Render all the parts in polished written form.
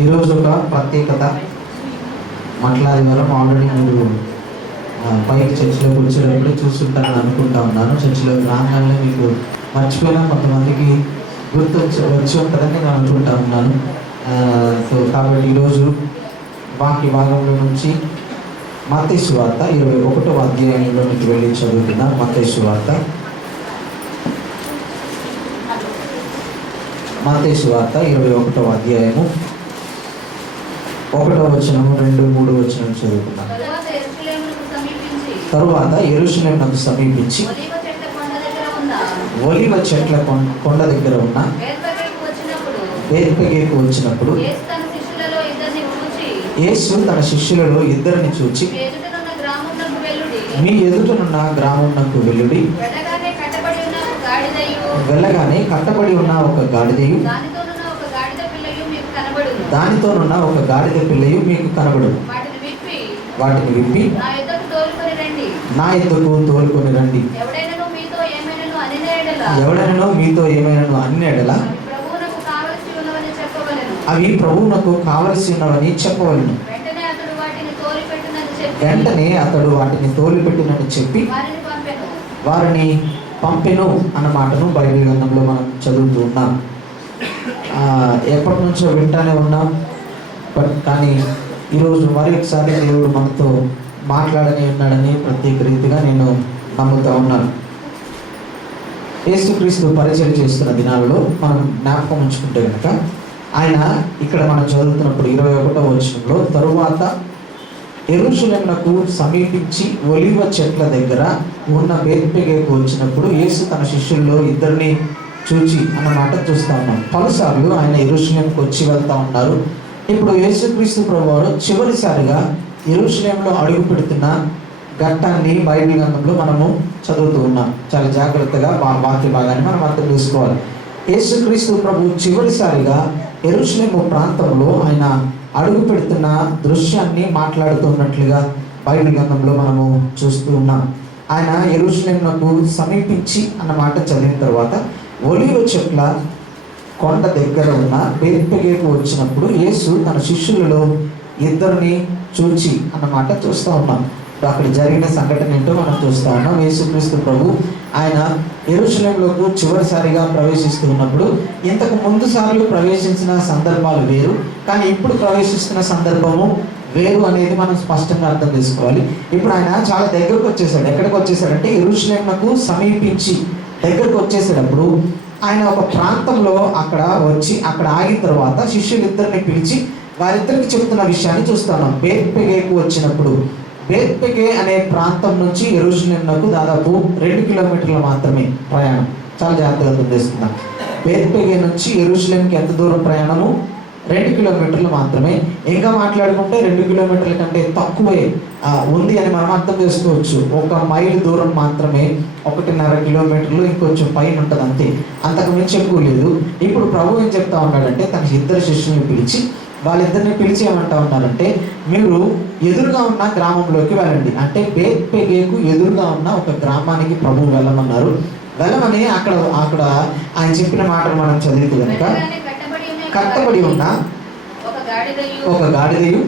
ఈరోజు ఒక ప్రత్యేకత. మట్లాదివారం ఆల్రెడీ మీరు పైకి చర్చిలోకి వచ్చేటప్పుడు చూస్తుంటారని అనుకుంటా ఉన్నాను. చర్చిలోకి రాగానే మీకు మర్చిపోయినా కొంతమందికి వచ్చి ఉంటుందని నేను అనుకుంటా ఉన్నాను. సో కాబట్టి ఈరోజు వాక్య భాగంలో నుంచి మత్తయి సువార్త 21వ అధ్యాయంలోనికి వెళ్ళి చదువుతున్నాం. మత్తయి సువార్త 21వ అధ్యాయము 1వ వచనము 2, 3 వచనం చదువుకున్నాం. తరువాత యెరూషలేమునకు సమీపించి ఒలీవ చెట్ల కొండ దగ్గర ఉన్న బేత్పగేకు వచ్చినప్పుడు యేసు తన శిష్యులలో ఇద్దరిని చూచి, మీ ఎదుటనున్న గ్రామమునకు వెళ్ళుడి. వెళ్ళగానే కట్టబడి ఉన్న ఒక గాడిదయు దానితోనున్న ఒక గాడిద పిల్లయు మీకు కనబడు. వాటిని విప్పి నా యొద్దకు తోలుకొని రండి. ఎవడైనను మీతో ఏమైనను అన్ని ఎడల అవి ప్రభువునకు కావలసి ఉన్నవని చెప్పవలెను. వెంటనే అతడు వాటిని తోలిపెట్టినని చెప్పి వారిని పంపెను అన్న మాటను బైబిల్ గ్రంథంలో మనం చదువుతూ ఉన్నాం. ఎప్పటి నుంచో వింటానే ఉన్నాం. కానీ ఈరోజు మరి ఒకసారి దేవుడు మనతో మాట్లాడని ఉన్నాడని ప్రత్యేక రీతిగా నేను నమ్ముతూ ఉన్నాను. యేసుక్రీస్తు పరిచయం చేస్తున్న దినాలలో మనం జ్ఞాపకం ఉంచుకుంటే కనుక ఆయన ఇక్కడ మనం చదువుతున్నప్పుడు 21వ వచనంలో, తరువాత యెరూషలేమునకు సమీపించి ఒలీవ చెట్ల దగ్గర ఉన్న బేత్పగేకు వచ్చినప్పుడు యేసు తన శిష్యుల్లో ఇద్దరిని చూచి అన్నమాట చూస్తూ ఉన్నాం. పలుసార్లు ఆయన యెరూషలేముకు వచ్చి వెళ్తూ ఉన్నారు. ఇప్పుడు యేసుక్రీస్తు ప్రభువారు చివరిసారిగా యెరూషలేములో అడుగు పెడుతున్న ఘట్టాన్ని బైబిల్ గ్రంథంలో మనము చదువుతూ ఉన్నాం. చాలా జాగ్రత్తగా వాక్య భాగాన్ని మనం అర్థం చేసుకోవాలి. యేసుక్రీస్తు ప్రభు చివరిసారిగా యెరూషలేము ప్రాంతంలో ఆయన అడుగు పెడుతున్న దృశ్యాన్ని మాట్లాడుతున్నట్లుగా బైబిల్ గ్రంథంలో మనము చూస్తూ ఉన్నాం. ఆయన యెరూషలేమునకు సమీపించి అన్నమాట చదివిన తర్వాత ఒలీవ చెట్ల కొండ దగ్గర ఉన్న బేత్పగేకు వచ్చినప్పుడు యేసు తన శిష్యులలో ఇద్దరిని చూచి అన్నమాట చూస్తూ ఉన్నాం. అక్కడ జరిగిన సంఘటన ఏంటో మనం చూస్తూ ఉన్నాం. యేసుక్రీస్తు ప్రభు ఆయన యెరూషలేములోకి చివరిసారిగా ప్రవేశిస్తూ ఉన్నప్పుడు ఇంతకు ముందు సార్లు ప్రవేశించిన సందర్భాలు వేరు, కానీ ఇప్పుడు ప్రవేశిస్తున్న సందర్భము వేరు అనేది మనం స్పష్టంగా అర్థం చేసుకోవాలి. ఇప్పుడు ఆయన చాలా దగ్గరకు వచ్చేసాడు. ఎక్కడికి వచ్చేసాడంటే యెరూషలేమునకు సమీపించి దగ్గరకు వచ్చేసేటప్పుడు ఆయన ఒక ప్రాంతంలో అక్కడ వచ్చి అక్కడ ఆగిన తర్వాత శిష్యులిద్దరిని పిలిచి వారిద్దరికి చెప్తున్న విషయాన్ని చూస్తున్నాం. బేత్పగేకు వచ్చినప్పుడు, బేత్పగే అనే ప్రాంతం నుంచి యెరూషలేమునకు దాదాపు 2 కిలోమీటర్లు మాత్రమే ప్రయాణం. చాలా జాగ్రత్తగా తెలుస్తున్నాం. బేత్పగే నుంచి యెరూషలేంకి ఎంత దూరం ప్రయాణము? 2 కిలోమీటర్లు మాత్రమే. ఇంకా మాట్లాడుకుంటే 2 కిలోమీటర్ల కంటే తక్కువే ఉంది అని మనం అర్థం చేసుకోవచ్చు. 1 మైలు దూరం మాత్రమే, 1.5 కిలోమీటర్లు ఇంకొంచెం పైన ఉంటుంది అంతే, అంతకు మించి ఎక్కువ లేదు. ఇప్పుడు ప్రభు ఏం చెప్తా ఉన్నాడంటే తన ఇద్దరు శిష్యుల్ని పిలిచి వాళ్ళిద్దరిని పిలిచి ఏమంటా ఉన్నారంటే, మీరు ఎదురుగా ఉన్న గ్రామంలోకి వెళ్ళండి. అంటే బేత్పగేకు ఎదురుగా ఉన్న ఒక గ్రామానికి ప్రభు వెళ్ళమన్నారు. వెళ్ళమని అక్కడ ఆయన చెప్పిన మాటలు మనం చదివితే కనుక, కట్టబడి ఉన్న ఒక గాడిదయు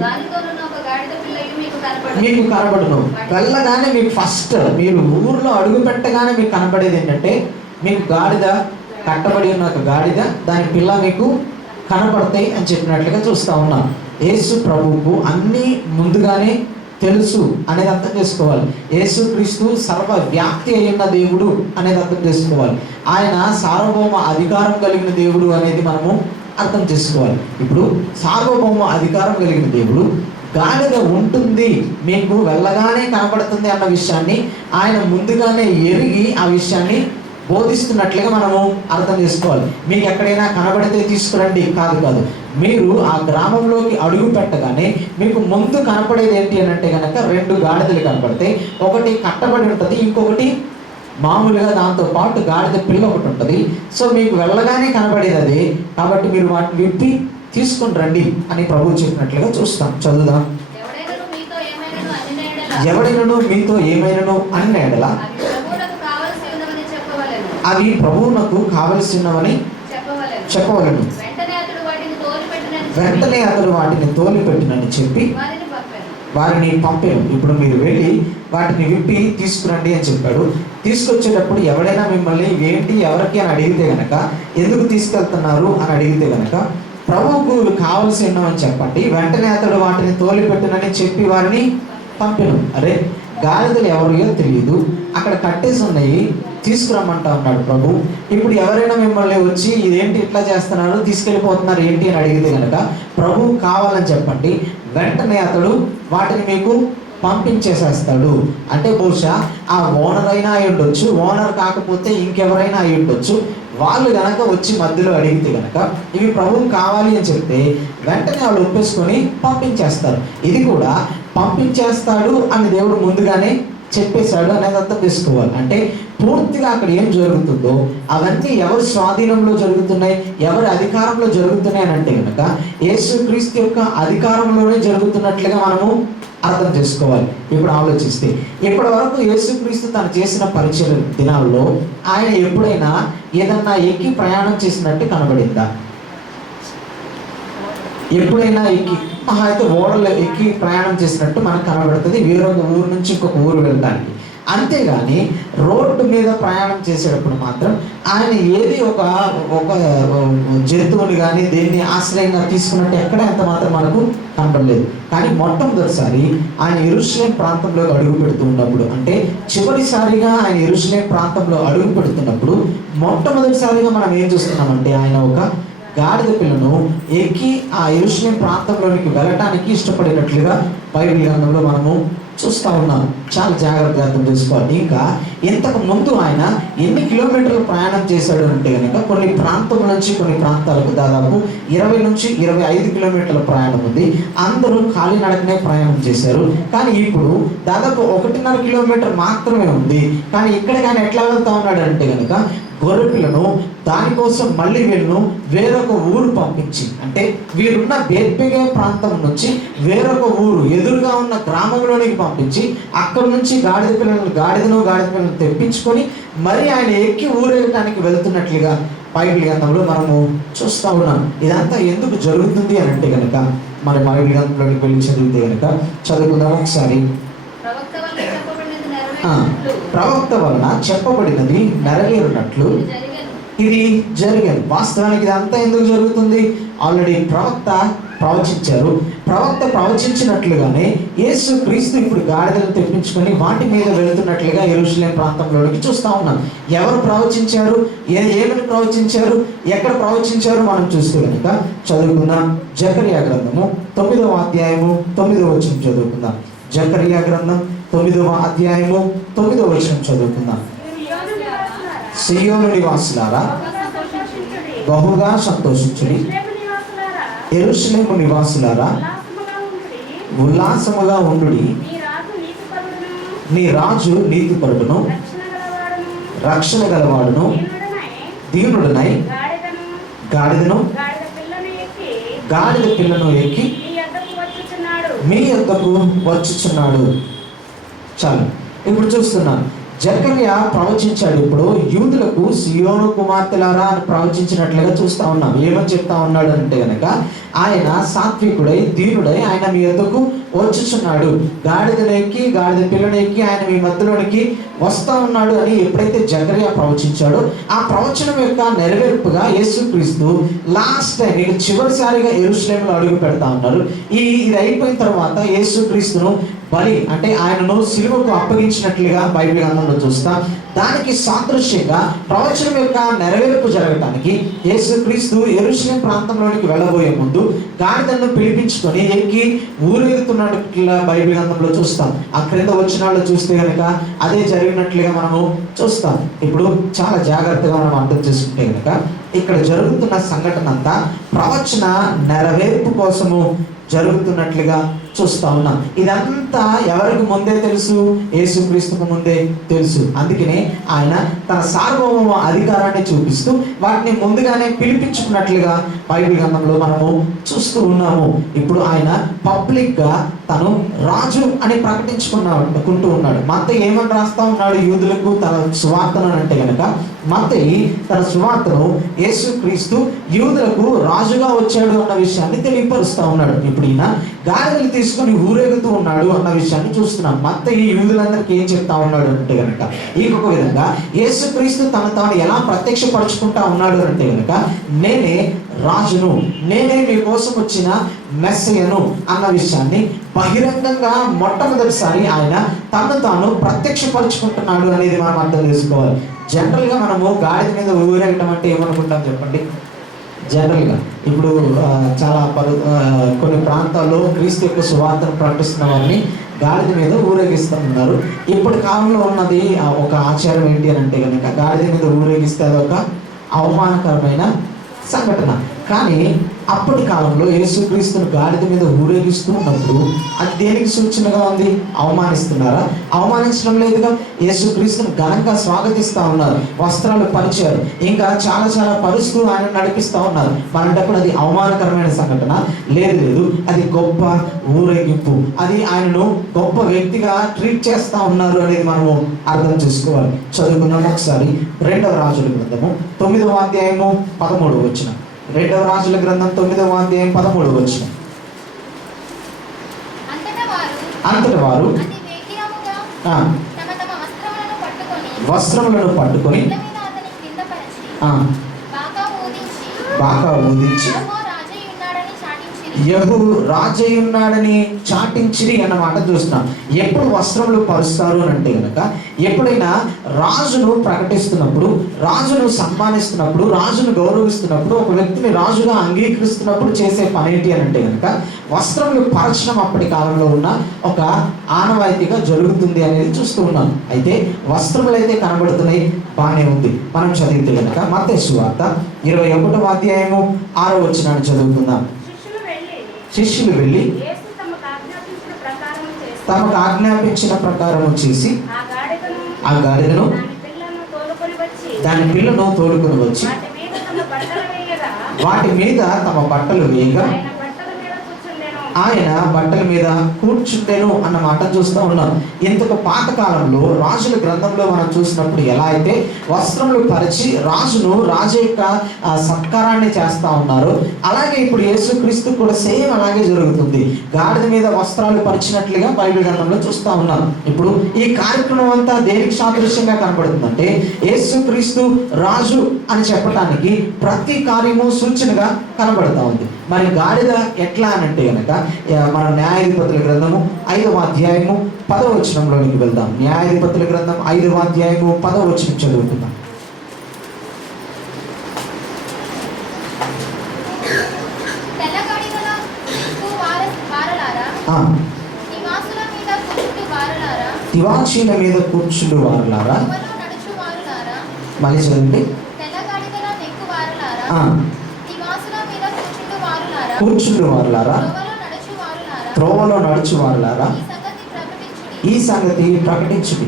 మీకు కనబడును. వెళ్ళగానే మీకు ఫస్ట్ మీరు ఊర్లో అడుగు పెట్టగానే మీకు కనబడేది ఏంటంటే, మీకు గాడిద, కట్టబడి ఉన్న ఒక గాడిద, దాని పిల్ల మీకు కనబడతాయి అని చెప్పినట్లుగా చూస్తూ ఉన్నాం. యేసు ప్రభువుకు అన్నీ ముందుగానే తెలుసు అనేది అర్థం చేసుకోవాలి. యేసుక్రీస్తు సర్వవ్యాప్తి అయిన దేవుడు అనేది అర్థం చేసుకోవాలి. ఆయన సార్వభౌమ అధికారం కలిగిన దేవుడు అనేది మనము అర్థం చేసుకోవాలి. ఇప్పుడు సార్వభౌమ అధికారం కలిగిన దేవుడు గాడిద ఉంటుంది, మీకు వెళ్ళగానే కనబడుతుంది అన్న విషయాన్ని ఆయన ముందుగానే ఎరిగి ఆ విషయాన్ని బోధిస్తున్నట్లుగా మనము అర్థం చేసుకోవాలి. మీకు ఎక్కడైనా కనబడితే తీసుకురండి కాదు. మీరు ఆ గ్రామంలోకి అడుగు పెట్టగానే మీకు ముందు కనపడేది ఏంటి అని అంటే కనుక 2 గాడిదలు కనపడతాయి. ఒకటి కట్టబడి ఉంటుంది, ఇంకొకటి మామూలుగా దాంతో పాటు గాడిద పిల్ల ఒకటి ఉంటుంది. సో మీకు వెళ్ళగానే కనబడేది అదే. కాబట్టి మీరు వాటిని విప్పి తీసుకుని రండి అని ప్రభువు చెప్పినట్లుగా చదువుదాం. ఎవడైనను మీతో ఏమైనను అన్న ఎడల అవి ప్రభువునకు కావలసినవని చెప్పవలెను. వెంటనే అతడు వాటిని తోలిపెట్టినని చెప్పి వారిని పంపాను. ఇప్పుడు మీరు వెళ్ళి వాటిని విప్పి తీసుకురండి అని చెప్పాడు. తీసుకొచ్చేటప్పుడు ఎవడైనా మిమ్మల్ని ఏంటి ఎవరికి అని అడిగితే గనక, ఎందుకు తీసుకెళ్తున్నారు అని అడిగితే గనక, ప్రభువుకు కావలసి ఉన్నామని చెప్పండి. వెంటనే అతడు వాటిని తోలిపెట్టునని చెప్పి వారిని పంపాను. అరే, గాడిదలు ఎవరియో తెలియదు, అక్కడ కట్టేసి ఉన్నాయి, తీసుకురమ్మంటా ఉన్నాడు ప్రభు. ఇప్పుడు ఎవరైనా మిమ్మల్ని వచ్చి ఇదేంటి ఇట్లా చేస్తున్నారు, తీసుకెళ్ళిపోతున్నారు ఏంటి అని అడిగితే కనుక ప్రభు కావాలని చెప్పండి. వెంటనే అతడు వాటిని మీకు పంపించేసేస్తాడు. అంటే బహుశా ఆ ఓనర్ అయినా అయి ఉండొచ్చు, ఓనర్ కాకపోతే ఇంకెవరైనా అయి ఉండొచ్చు. వాళ్ళు గనక వచ్చి మధ్యలో అడిగితే గనక ఇవి ప్రభువు కావాలి అని చెప్తే వెంటనే వాళ్ళు ఒప్పేసుకొని పంపించేస్తారు. ఇది కూడా పంపించేస్తాడు అని దేవుడు ముందుగానే చెప్పేశాడు అనేది అర్థం చేసుకోవాలి. అంటే పూర్తిగా అక్కడ ఏం జరుగుతుందో అవన్నీ ఎవరి స్వాధీనంలో జరుగుతున్నాయి, ఎవరి అధికారంలో జరుగుతున్నాయి అని అంటే కనుక యేసుక్రీస్తు యొక్క అధికారంలోనే జరుగుతున్నట్లుగా మనము అర్థం చేసుకోవాలి. ఇప్పుడు ఆలోచిస్తే ఇప్పటి వరకు యేసుక్రీస్తు తను చేసిన పరిచయ దినాల్లో ఆయన ఎప్పుడైనా ఏదన్నా ఎక్కి ప్రయాణం చేసినట్టు కనబడిందా? ఎప్పుడైనా ఎక్కి అయితే ఓడలో ఎక్కి ప్రయాణం చేసినట్టు మనకు కనబడుతుంది, వేరొక ఊరు నుంచి ఇంకొక ఊరు వెళ్ళడానికి. అంతేగాని రోడ్డు మీద ప్రయాణం చేసేటప్పుడు మాత్రం ఆయన ఏది ఒక జంతువుని కానీ దేన్ని ఆశ్రయంగా తీసుకున్నట్టు ఎక్కడ ఎంత మాత్రం మనకు కనబడలేదు. కానీ మొట్టమొదటిసారి ఆయన యెరూషలేం ప్రాంతంలోకి అడుగు పెడుతూ ఉన్నప్పుడు, అంటే చివరిసారిగా ఆయన యెరూషలేం ప్రాంతంలో అడుగు పెడుతున్నప్పుడు మొట్టమొదటిసారిగా మనం ఏం చూస్తున్నామంటే ఆయన ఒక గాడిద పిల్లను ఎక్కి ఆ యెరూషలేం ప్రాంతంలోనికి వెళ్ళటానికి ఇష్టపడినట్లుగా బైబిల్ గ్రంథంలో మనము చూస్తూ ఉన్నాం. చాలా జాగ్రత్తగా అర్థం చేసుకోవాలి. ఇంకా ఇంతకు ముందు ఆయన ఎన్ని కిలోమీటర్లు ప్రయాణం చేశాడు అంటే కనుక కొన్ని ప్రాంతం నుంచి కొన్ని ప్రాంతాలకు దాదాపు 20 నుంచి 25 కిలోమీటర్ల ప్రయాణం ఉంది. అందరూ కాలినడకనే ప్రయాణం చేశారు. కానీ ఇప్పుడు దాదాపు 1.5 కిలోమీటర్ మాత్రమే ఉంది. కానీ ఇక్కడ కానీ ఎట్లా వెళ్తా ఉన్నాడు అంటే కనుక గొర్రెపిల్లను దానికోసం మళ్ళీ వీళ్ళను వేరొక ఊరు పంపించి, అంటే వీరున్న బేత్బెగే ప్రాంతం నుంచి వేరొక ఊరు ఎదురుగా ఉన్న గ్రామంలోనికి పంపించి అక్కడ నుంచి గాడిద పిల్లలను తెప్పించుకొని మరి ఆయన ఎక్కి ఊరేగటానికి వెళ్తున్నట్లుగా బైబిల్ గ్రంథంలో మనము చూస్తూ ఉన్నాం. ఇదంతా ఎందుకు జరుగుతుంది అని అంటే కనుక మరి బైబిల్ గ్రంథంలోకి వెళ్ళి చదివితే కనుక చదువుకుందాం ఒకసారి. ప్రవక్త వలన చెప్పబడినది నెరవేరునట్లు ఇది జరిగింది. వాస్తవానికి ఇదంతా ఎందుకు జరుగుతుంది? ఆల్రెడీ ప్రవక్త ప్రవచించినట్లుగానే యేసు క్రీస్తు ఇప్పుడు గాడిదలను తెప్పించుకొని వాటి మీద వెళుతున్నట్లుగా యెరూషలేం ప్రాంతంలోకి చూస్తూ ఉన్నాం. ఎవరు ప్రవచించారు, ఏమని ప్రవచించారు, ఎక్కడ ప్రవచించారు మనం చూస్తే కనుక చదువుకుందాం. జకర్యా గ్రంథము 9వ అధ్యాయము 9వ వచనం చదువుకుందాం. జకర్యా గ్రంథం 9వ అధ్యాయము 9వ వచనం చదువుకుందాం. సియోను నివాసులారా బహుగా సంతోషించుడి, యెరూషలేము నివాసులారా ఉల్లాసముగా ఉండుడి. నీ రాజు నీతిపరుడును రక్షణ గలవాడును దీనుడునై గాడిద పిల్లను ఎక్కి మీ యొద్దకు వచ్చుచున్నాడు. చాలు, ఇప్పుడు చూస్తున్నాను. జకర్యా ప్రవచించాడు. ఇప్పుడు యూదులకు సియోను కుమార్తెలారా అని ప్రవచించినట్లుగా చూస్తూ ఉన్నాం. ఏమని చెప్తా ఉన్నాడు అంటే కనుక ఆయన సాత్వికుడై దీనుడై ఆయన మీ యొద్దకు వచ్చుచున్నాడు, గాడిద పిల్లను ఎక్కి ఆయన మీ మధ్యలోనికి వస్తా ఉన్నాడు అని ఎప్పుడైతే జకర్యా ప్రవచించాడో ఆ ప్రవచనం యొక్క నెరవేర్పుగా యేసుక్రీస్తు లాస్ట్ టైం ఇక చివరిసారిగా యెరూషలేములో అడుగు పెడతా ఉన్నారు. ఇది అయిపోయిన తర్వాత యేసుక్రీస్తును బలి అంటే ఆయనను సిలువకు అప్పగించినట్లుగా బైబిల్ గ్రంథంలో చూస్తాం. దానికి సాదృశ్యంగా ప్రవచనం యొక్క నెరవేర్పు జరగటానికి యేసుక్రీస్తు యెరూషలేం ప్రాంతంలోనికి వెళ్ళబోయే ముందు గాడిదలను పిలిపించుకొని ఎక్కి ఊరేగుతున్నట్లుగా బైబిల్ గ్రంథంలో చూస్తాం. ఆ క్రింద వచనాల్లో చూస్తే కనుక అదే జరిగినట్లుగా మనము చూస్తాం. ఇప్పుడు చాలా జాగ్రత్తగా మనం అర్థం చేసుకుంటే కనుక ఇక్కడ జరుగుతున్న సంఘటన అంతా ప్రవచన నెరవేర్పు కోసము జరుగుతున్నట్లుగా చూస్తా ఉన్నాం. ఇదంతా ఎవరికి ముందే తెలుసు? యేసుక్రీస్తుకు ముందే తెలుసు. అందుకనే ఆయన తన సార్వభౌమ అధికారాన్ని చూపిస్తూ వాటిని ముందుగానే పిలిపించుకున్నట్లుగా బైబిల్ గ్రంథంలో మనము చూస్తూ ఉన్నాము. ఇప్పుడు ఆయన పబ్లిక్ గా తను రాజు అని ప్రకటించుకుంటూ ఉన్నాడు. మత్తయి ఏమని రాస్తా ఉన్నాడు యూదులకు తన సువార్తను అంటే కనుక మత్తయి తన సువార్తను యేసుక్రీస్తు యూదులకు రాజుగా వచ్చాడు అన్న విషయాన్ని తెలియపరుస్తూ ఉన్నాడు. ఇప్పుడు ఈయన గాడిదలు తీసుకుని ఊరేగుతూ ఉన్నాడు అన్న విషయాన్ని చూస్తున్నాం. మత్తయి యూదులందరికీ ఏం చెప్తా ఉన్నాడు అంటే కనుక, ఇంకొక విధంగా యేసుక్రీస్తు తను తాను ఎలా ప్రత్యక్షపరుచుకుంటా ఉన్నాడు అంటే కనుక, నేనే రాజును, నేనే మీకోసం వచ్చిన మెస్సయను అన్న విషయాన్ని బహిరంగంగా మొట్టమొదటిసారి ఆయన తను తాను ప్రత్యక్షపరుచుకుంటున్నాడు అనేది మనం అర్థం చేసుకోవాలి. జనరల్గా మనము గాడిద మీద ఊరేగటం అంటే ఏమనుకుంటాం చెప్పండి? జనరల్గా ఇప్పుడు చాలా కొన్ని ప్రాంతాల్లో క్రీస్తు యొక్క సువార్తను ప్రకటిస్తున్న వారిని గాడిద మీద ఊరేగిస్తూ ఉన్నారు. ఇప్పటి కాలంలో ఉన్నది ఒక ఆచారం ఏంటి అని అంటే కనుక, గాడిద మీద ఊరేగిస్తే అదొక అవమానకరమైన సంఘటన. కానీ అప్పటి కాలంలో యేసుక్రీస్తును గాడిద మీద ఊరేగిస్తూ ఉన్నప్పుడు అది దేనికి సూచనగా ఉంది? అవమానిస్తున్నారా? అవమానించడం లేదుగా. యేసుక్రీస్తును ఘనంగా స్వాగతిస్తూ ఉన్నారు, వస్త్రాలు పరిచారు, ఇంకా చాలా చాలా పరుస్తూ ఆయన నడిపిస్తూ ఉన్నారు. మరంటప్పుడు అది అవమానకరమైన సంఘటన? లేదు, అది గొప్ప ఊరేగింపు. అది ఆయనను గొప్ప వ్యక్తిగా ట్రీట్ చేస్తూ ఉన్నారు అనేది మనము అర్థం చేసుకోవాలి. చదువుకున్నాము ఒకసారి 2వ రాజుల గ్రంథము 9వ అధ్యాయము 13వ వచనం. 2వ రాజుల గ్రంథం 9వ అధ్యాయం 13వ వచనం. అంతట వారు వస్త్రములను పట్టుకొని బాగా ఊదించి యెహూ రాజయ్యున్నాడని చాటించిరి అన్నమాట చూస్తున్నాం. ఎప్పుడు వస్త్రములు పరుస్తారు అని అంటే కనుక, ఎప్పుడైనా రాజును ప్రకటిస్తున్నప్పుడు, రాజును సన్మానిస్తున్నప్పుడు, రాజును గౌరవిస్తున్నప్పుడు, ఒక వ్యక్తిని రాజుగా అంగీకరిస్తున్నప్పుడు చేసే పని ఏంటి అని అంటే కనుక, వస్త్రములు పరచడం అప్పటి కాలంలో ఉన్న ఒక ఆనవాయితీగా జరుగుతుంది అనేది చూస్తూ ఉన్నాం. అయితే వస్త్రములు అయితే కనబడుతున్నాయి, బాగానే ఉంది. మనం చదివితే కనుక మత్తయి సువార్త 21వ అధ్యాయము 6వ వచనాన్ని చదువుకుందాం. శిష్యులు వెళ్ళి తమకు ఆజ్ఞాపించిన ప్రకారం చేసి ఆ గాడిదను దాని పిల్లను తోలుకొని వచ్చి వాటి మీద తమ బట్టలు వేయగా ఆయన బట్టల మీద కూర్చుంటేను అన్న మాట చూస్తూ ఉన్నాం. ఇంతకు పాతకాలంలో రాజుల గ్రంథంలో మనం చూసినప్పుడు ఎలా అయితే వస్త్రములు పరిచి రాజు యొక్క సత్కారాన్ని చేస్తూ ఉన్నారు, అలాగే ఇప్పుడు యేసుక్రీస్తు కూడా సేమ్ అలాగే జరుగుతుంది. గాడిద మీద వస్త్రాలు పరిచినట్లుగా బైబిల్ గ్రంథంలో చూస్తూ ఉన్నాం. ఇప్పుడు ఈ కార్యక్రమం అంతా దేనికి సాదృశ్యంగా కనపడుతుందంటే, యేసుక్రీస్తు రాజు అని చెప్పడానికి ప్రతి కార్యము సూచనగా కనబడుతూ ఉంది. మరి గాడిద ఎట్లా అనంటే కనుక, మన న్యాయాధిపతుల గ్రంథము 5వ అధ్యాయము 10వ వచనంలోనికి వెళ్దాం. న్యాయాధిపతుల గ్రంథం 5వ అధ్యాయము 10వ వచనం చదువుకుందాం. తివాచీల మీద కూర్చుండు వారలారా, మళ్ళీ చదివితే కూర్చుండు వారలారా, త్రోవలో నడుచు వారలారా, ఈ సంగతి ప్రకటించుడి.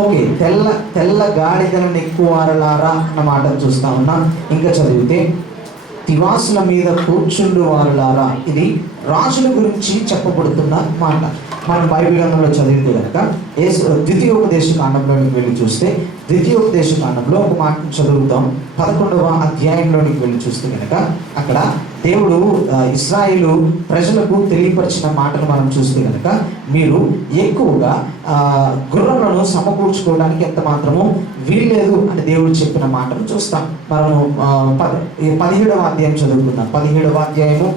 ఓకే, తెల్ల గాడిదలను ఎక్కువ వారలారా అన్న మాట చూస్తా ఉన్నాం. ఇంకా చదివితే తివాసుల మీద కూర్చుండు వారలారా, ఇది రాజుల గురించి చెప్పబడుతున్న మాట. మనం బైబిల్ గ్రంథంలో చదివితే కనుక ద్వితీయోపదేశ కాండంలోనికి వెళ్ళి చూస్తే, ద్వితీయోపదేశ కాండంలో ఒక మాట చదువుతాం. 11వ అధ్యాయంలోనికి వెళ్ళి చూస్తే కనుక అక్కడ దేవుడు ఇశ్రాయేలు ప్రజలకు తెలియపరిచిన మాటను మనం చూస్తే కనుక, మీరు ఎక్కువగా గుర్రలను సమకూర్చుకోవడానికి ఎంత మాత్రము వీల్లేదు అని దేవుడు చెప్పిన మాటను చూస్తాం. మనము 17వ అధ్యాయం చదువుకుందాం. 17వ అధ్యాయము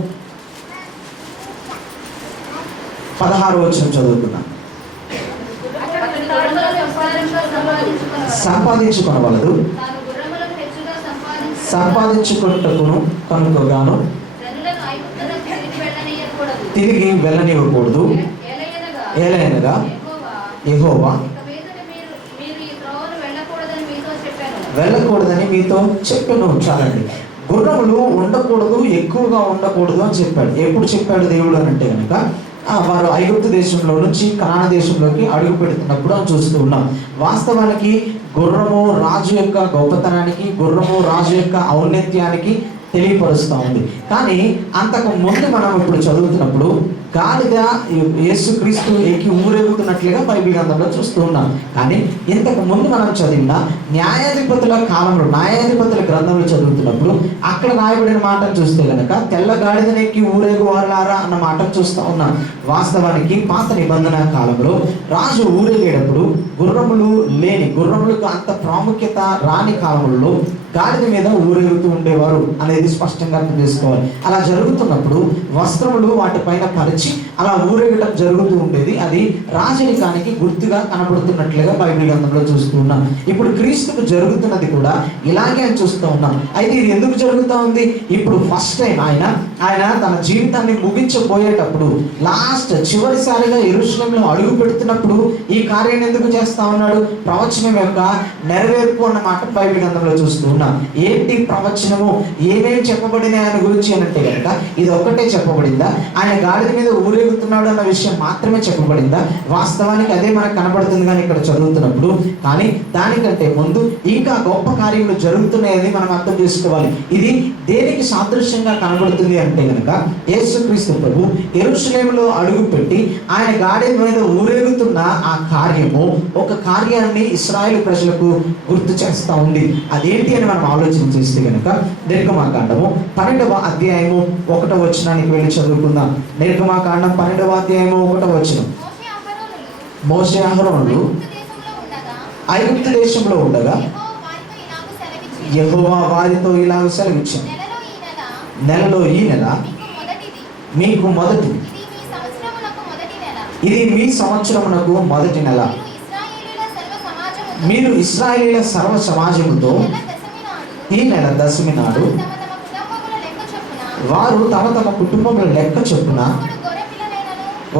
16వ వచనం చదువుకుందాం. సంపాదించుకొనవలదు, సంపాదించుకొనుటకును కనుకగాను తిరిగి వెళ్ళనివ్వకూడదు. ఏలైనగా యెహోవా వెళ్ళకూడదని మీతో చెప్పాను. చాలండి. గుర్రములు ఉండకూడదు, ఎక్కువగా ఉండకూడదు అని చెప్పాడు. ఎప్పుడు చెప్పాడు దేవుడు అని అంటే కనుక, వారు ఐగుప్తు దేశంలో నుంచి కనాన దేశంలోకి అడుగు పెడుతున్నప్పుడు అని చూస్తూ ఉన్నాం. వాస్తవానికి గుర్రము రాజు యొక్క గొప్పతనానికి, గుర్రము రాజు యొక్క ఔన్నత్యానికి తెలియపరుస్తూ ఉంది. కానీ అంతకు ముందు మనం ఇప్పుడు చదువుతున్నప్పుడు గాడిద యేసుక్రీస్తు ఎక్కి ఊరేగుతున్నట్లుగా బైబిల్ గ్రంథంలో చూస్తూ ఉన్నాం. కానీ ఇంతకు ముందు మనం చదివిన న్యాయాధిపతుల కాలంలో, న్యాయాధిపతుల గ్రంథంలో చదువుతున్నప్పుడు అక్కడ రాయబడిన మాటను చూస్తే కనుక తెల్ల గాడిదను ఎక్కి ఊరేగువారులారా అన్న మాటను చూస్తూ ఉన్నాం. వాస్తవానికి పాత నిబంధన కాలంలో రాజు ఊరేగేటప్పుడు గుర్రములకు అంత ప్రాముఖ్యత రాని కాలంలో గాడిద మీద ఊరేగుతూ ఉండేవారు అనేది స్పష్టంగా అర్థం చేసుకోవాలి. అలా జరుగుతున్నప్పుడు వస్త్రములు వాటిపైన పరిచి అలా ఊరేగటం జరుగుతూ ఉండేది. అది రాజరికానికి గుర్తుగా కనబడుతున్నట్లుగా బైబిల్ గ్రంథంలో చూస్తూ ఉన్నాం. ఇప్పుడు క్రీస్తుకు జరుగుతున్నది కూడా ఇలాగే అని చూస్తూ ఉన్నాం. అయితే ఇది ఎందుకు జరుగుతూ ఉంది? ఇప్పుడు ఫస్ట్ టైం ఆయన తన జీవితాన్ని ముగించబోయేటప్పుడు చివరిసారిగా యెరూషలేములో అడుగు పెడుతున్నప్పుడు ఈ కార్యాన్ని ఎందుకు చేస్తా ఉన్నాడు? ప్రవచనం యొక్క నెరవేర్పు అన్న మాట బైబిల్ గ్రంథంలో చూస్తూ ఉన్నాం. ఏంటి ప్రవచనము? ఏమేమి చెప్పబడినాయి ఆయన గురించి అంటే కనుక ఇది ఒక్కటే చెప్పబడిందా? ఆయన గాడిద మీద ఊరేగుతున్నాడు అన్న విషయం మాత్రమే చెప్పబడిందా? వాస్తవానికి అదే మనకు కనబడుతుంది కానీ ఇక్కడ చదువుతున్నప్పుడు. కానీ దానికంటే ముందు ఇంకా గొప్ప కార్యములు జరుగుతున్నాయని మనం అర్థం చేసుకోవాలి. ఇది దేనికి సాదృశ్యంగా కనబడుతుంది అంటే కనుక యేసుక్రీస్తు ప్రభు యెరూషలేములో అడుగు పెట్టి ఆయన గాడిద మీద ఊరేగుతున్న ఆ కార్యము ఒక కార్యాన్ని ఇశ్రాయేలు ప్రజలకు గుర్తు చేస్తూ ఉంది. అదేంటి అని మనం ఆలోచన చేస్తే కనుక నిర్గమాకాండము 12వ అధ్యాయము 1వ వచనానికి వెళ్ళి చదువుకుందాం. నిర్గమాకాండం 12వ అధ్యాయము 1వ వచనం. మోషే అహరోనులు ఐగుప్తు దేశంలో ఉండగా యెహోవా వారితో ఇలాగ సెలవిచ్చాడు, నెలలో ఈ నెల మీకు మొదటిది, ఇది మీ సంవత్సరమునకు మొదటి నెల. మీరు ఇశ్రాయేలీయుల సర్వ సమాజముతో ఈ నెల దశమి నాడు వారు తమ తమ కుటుంబముల లెక్క చొప్పున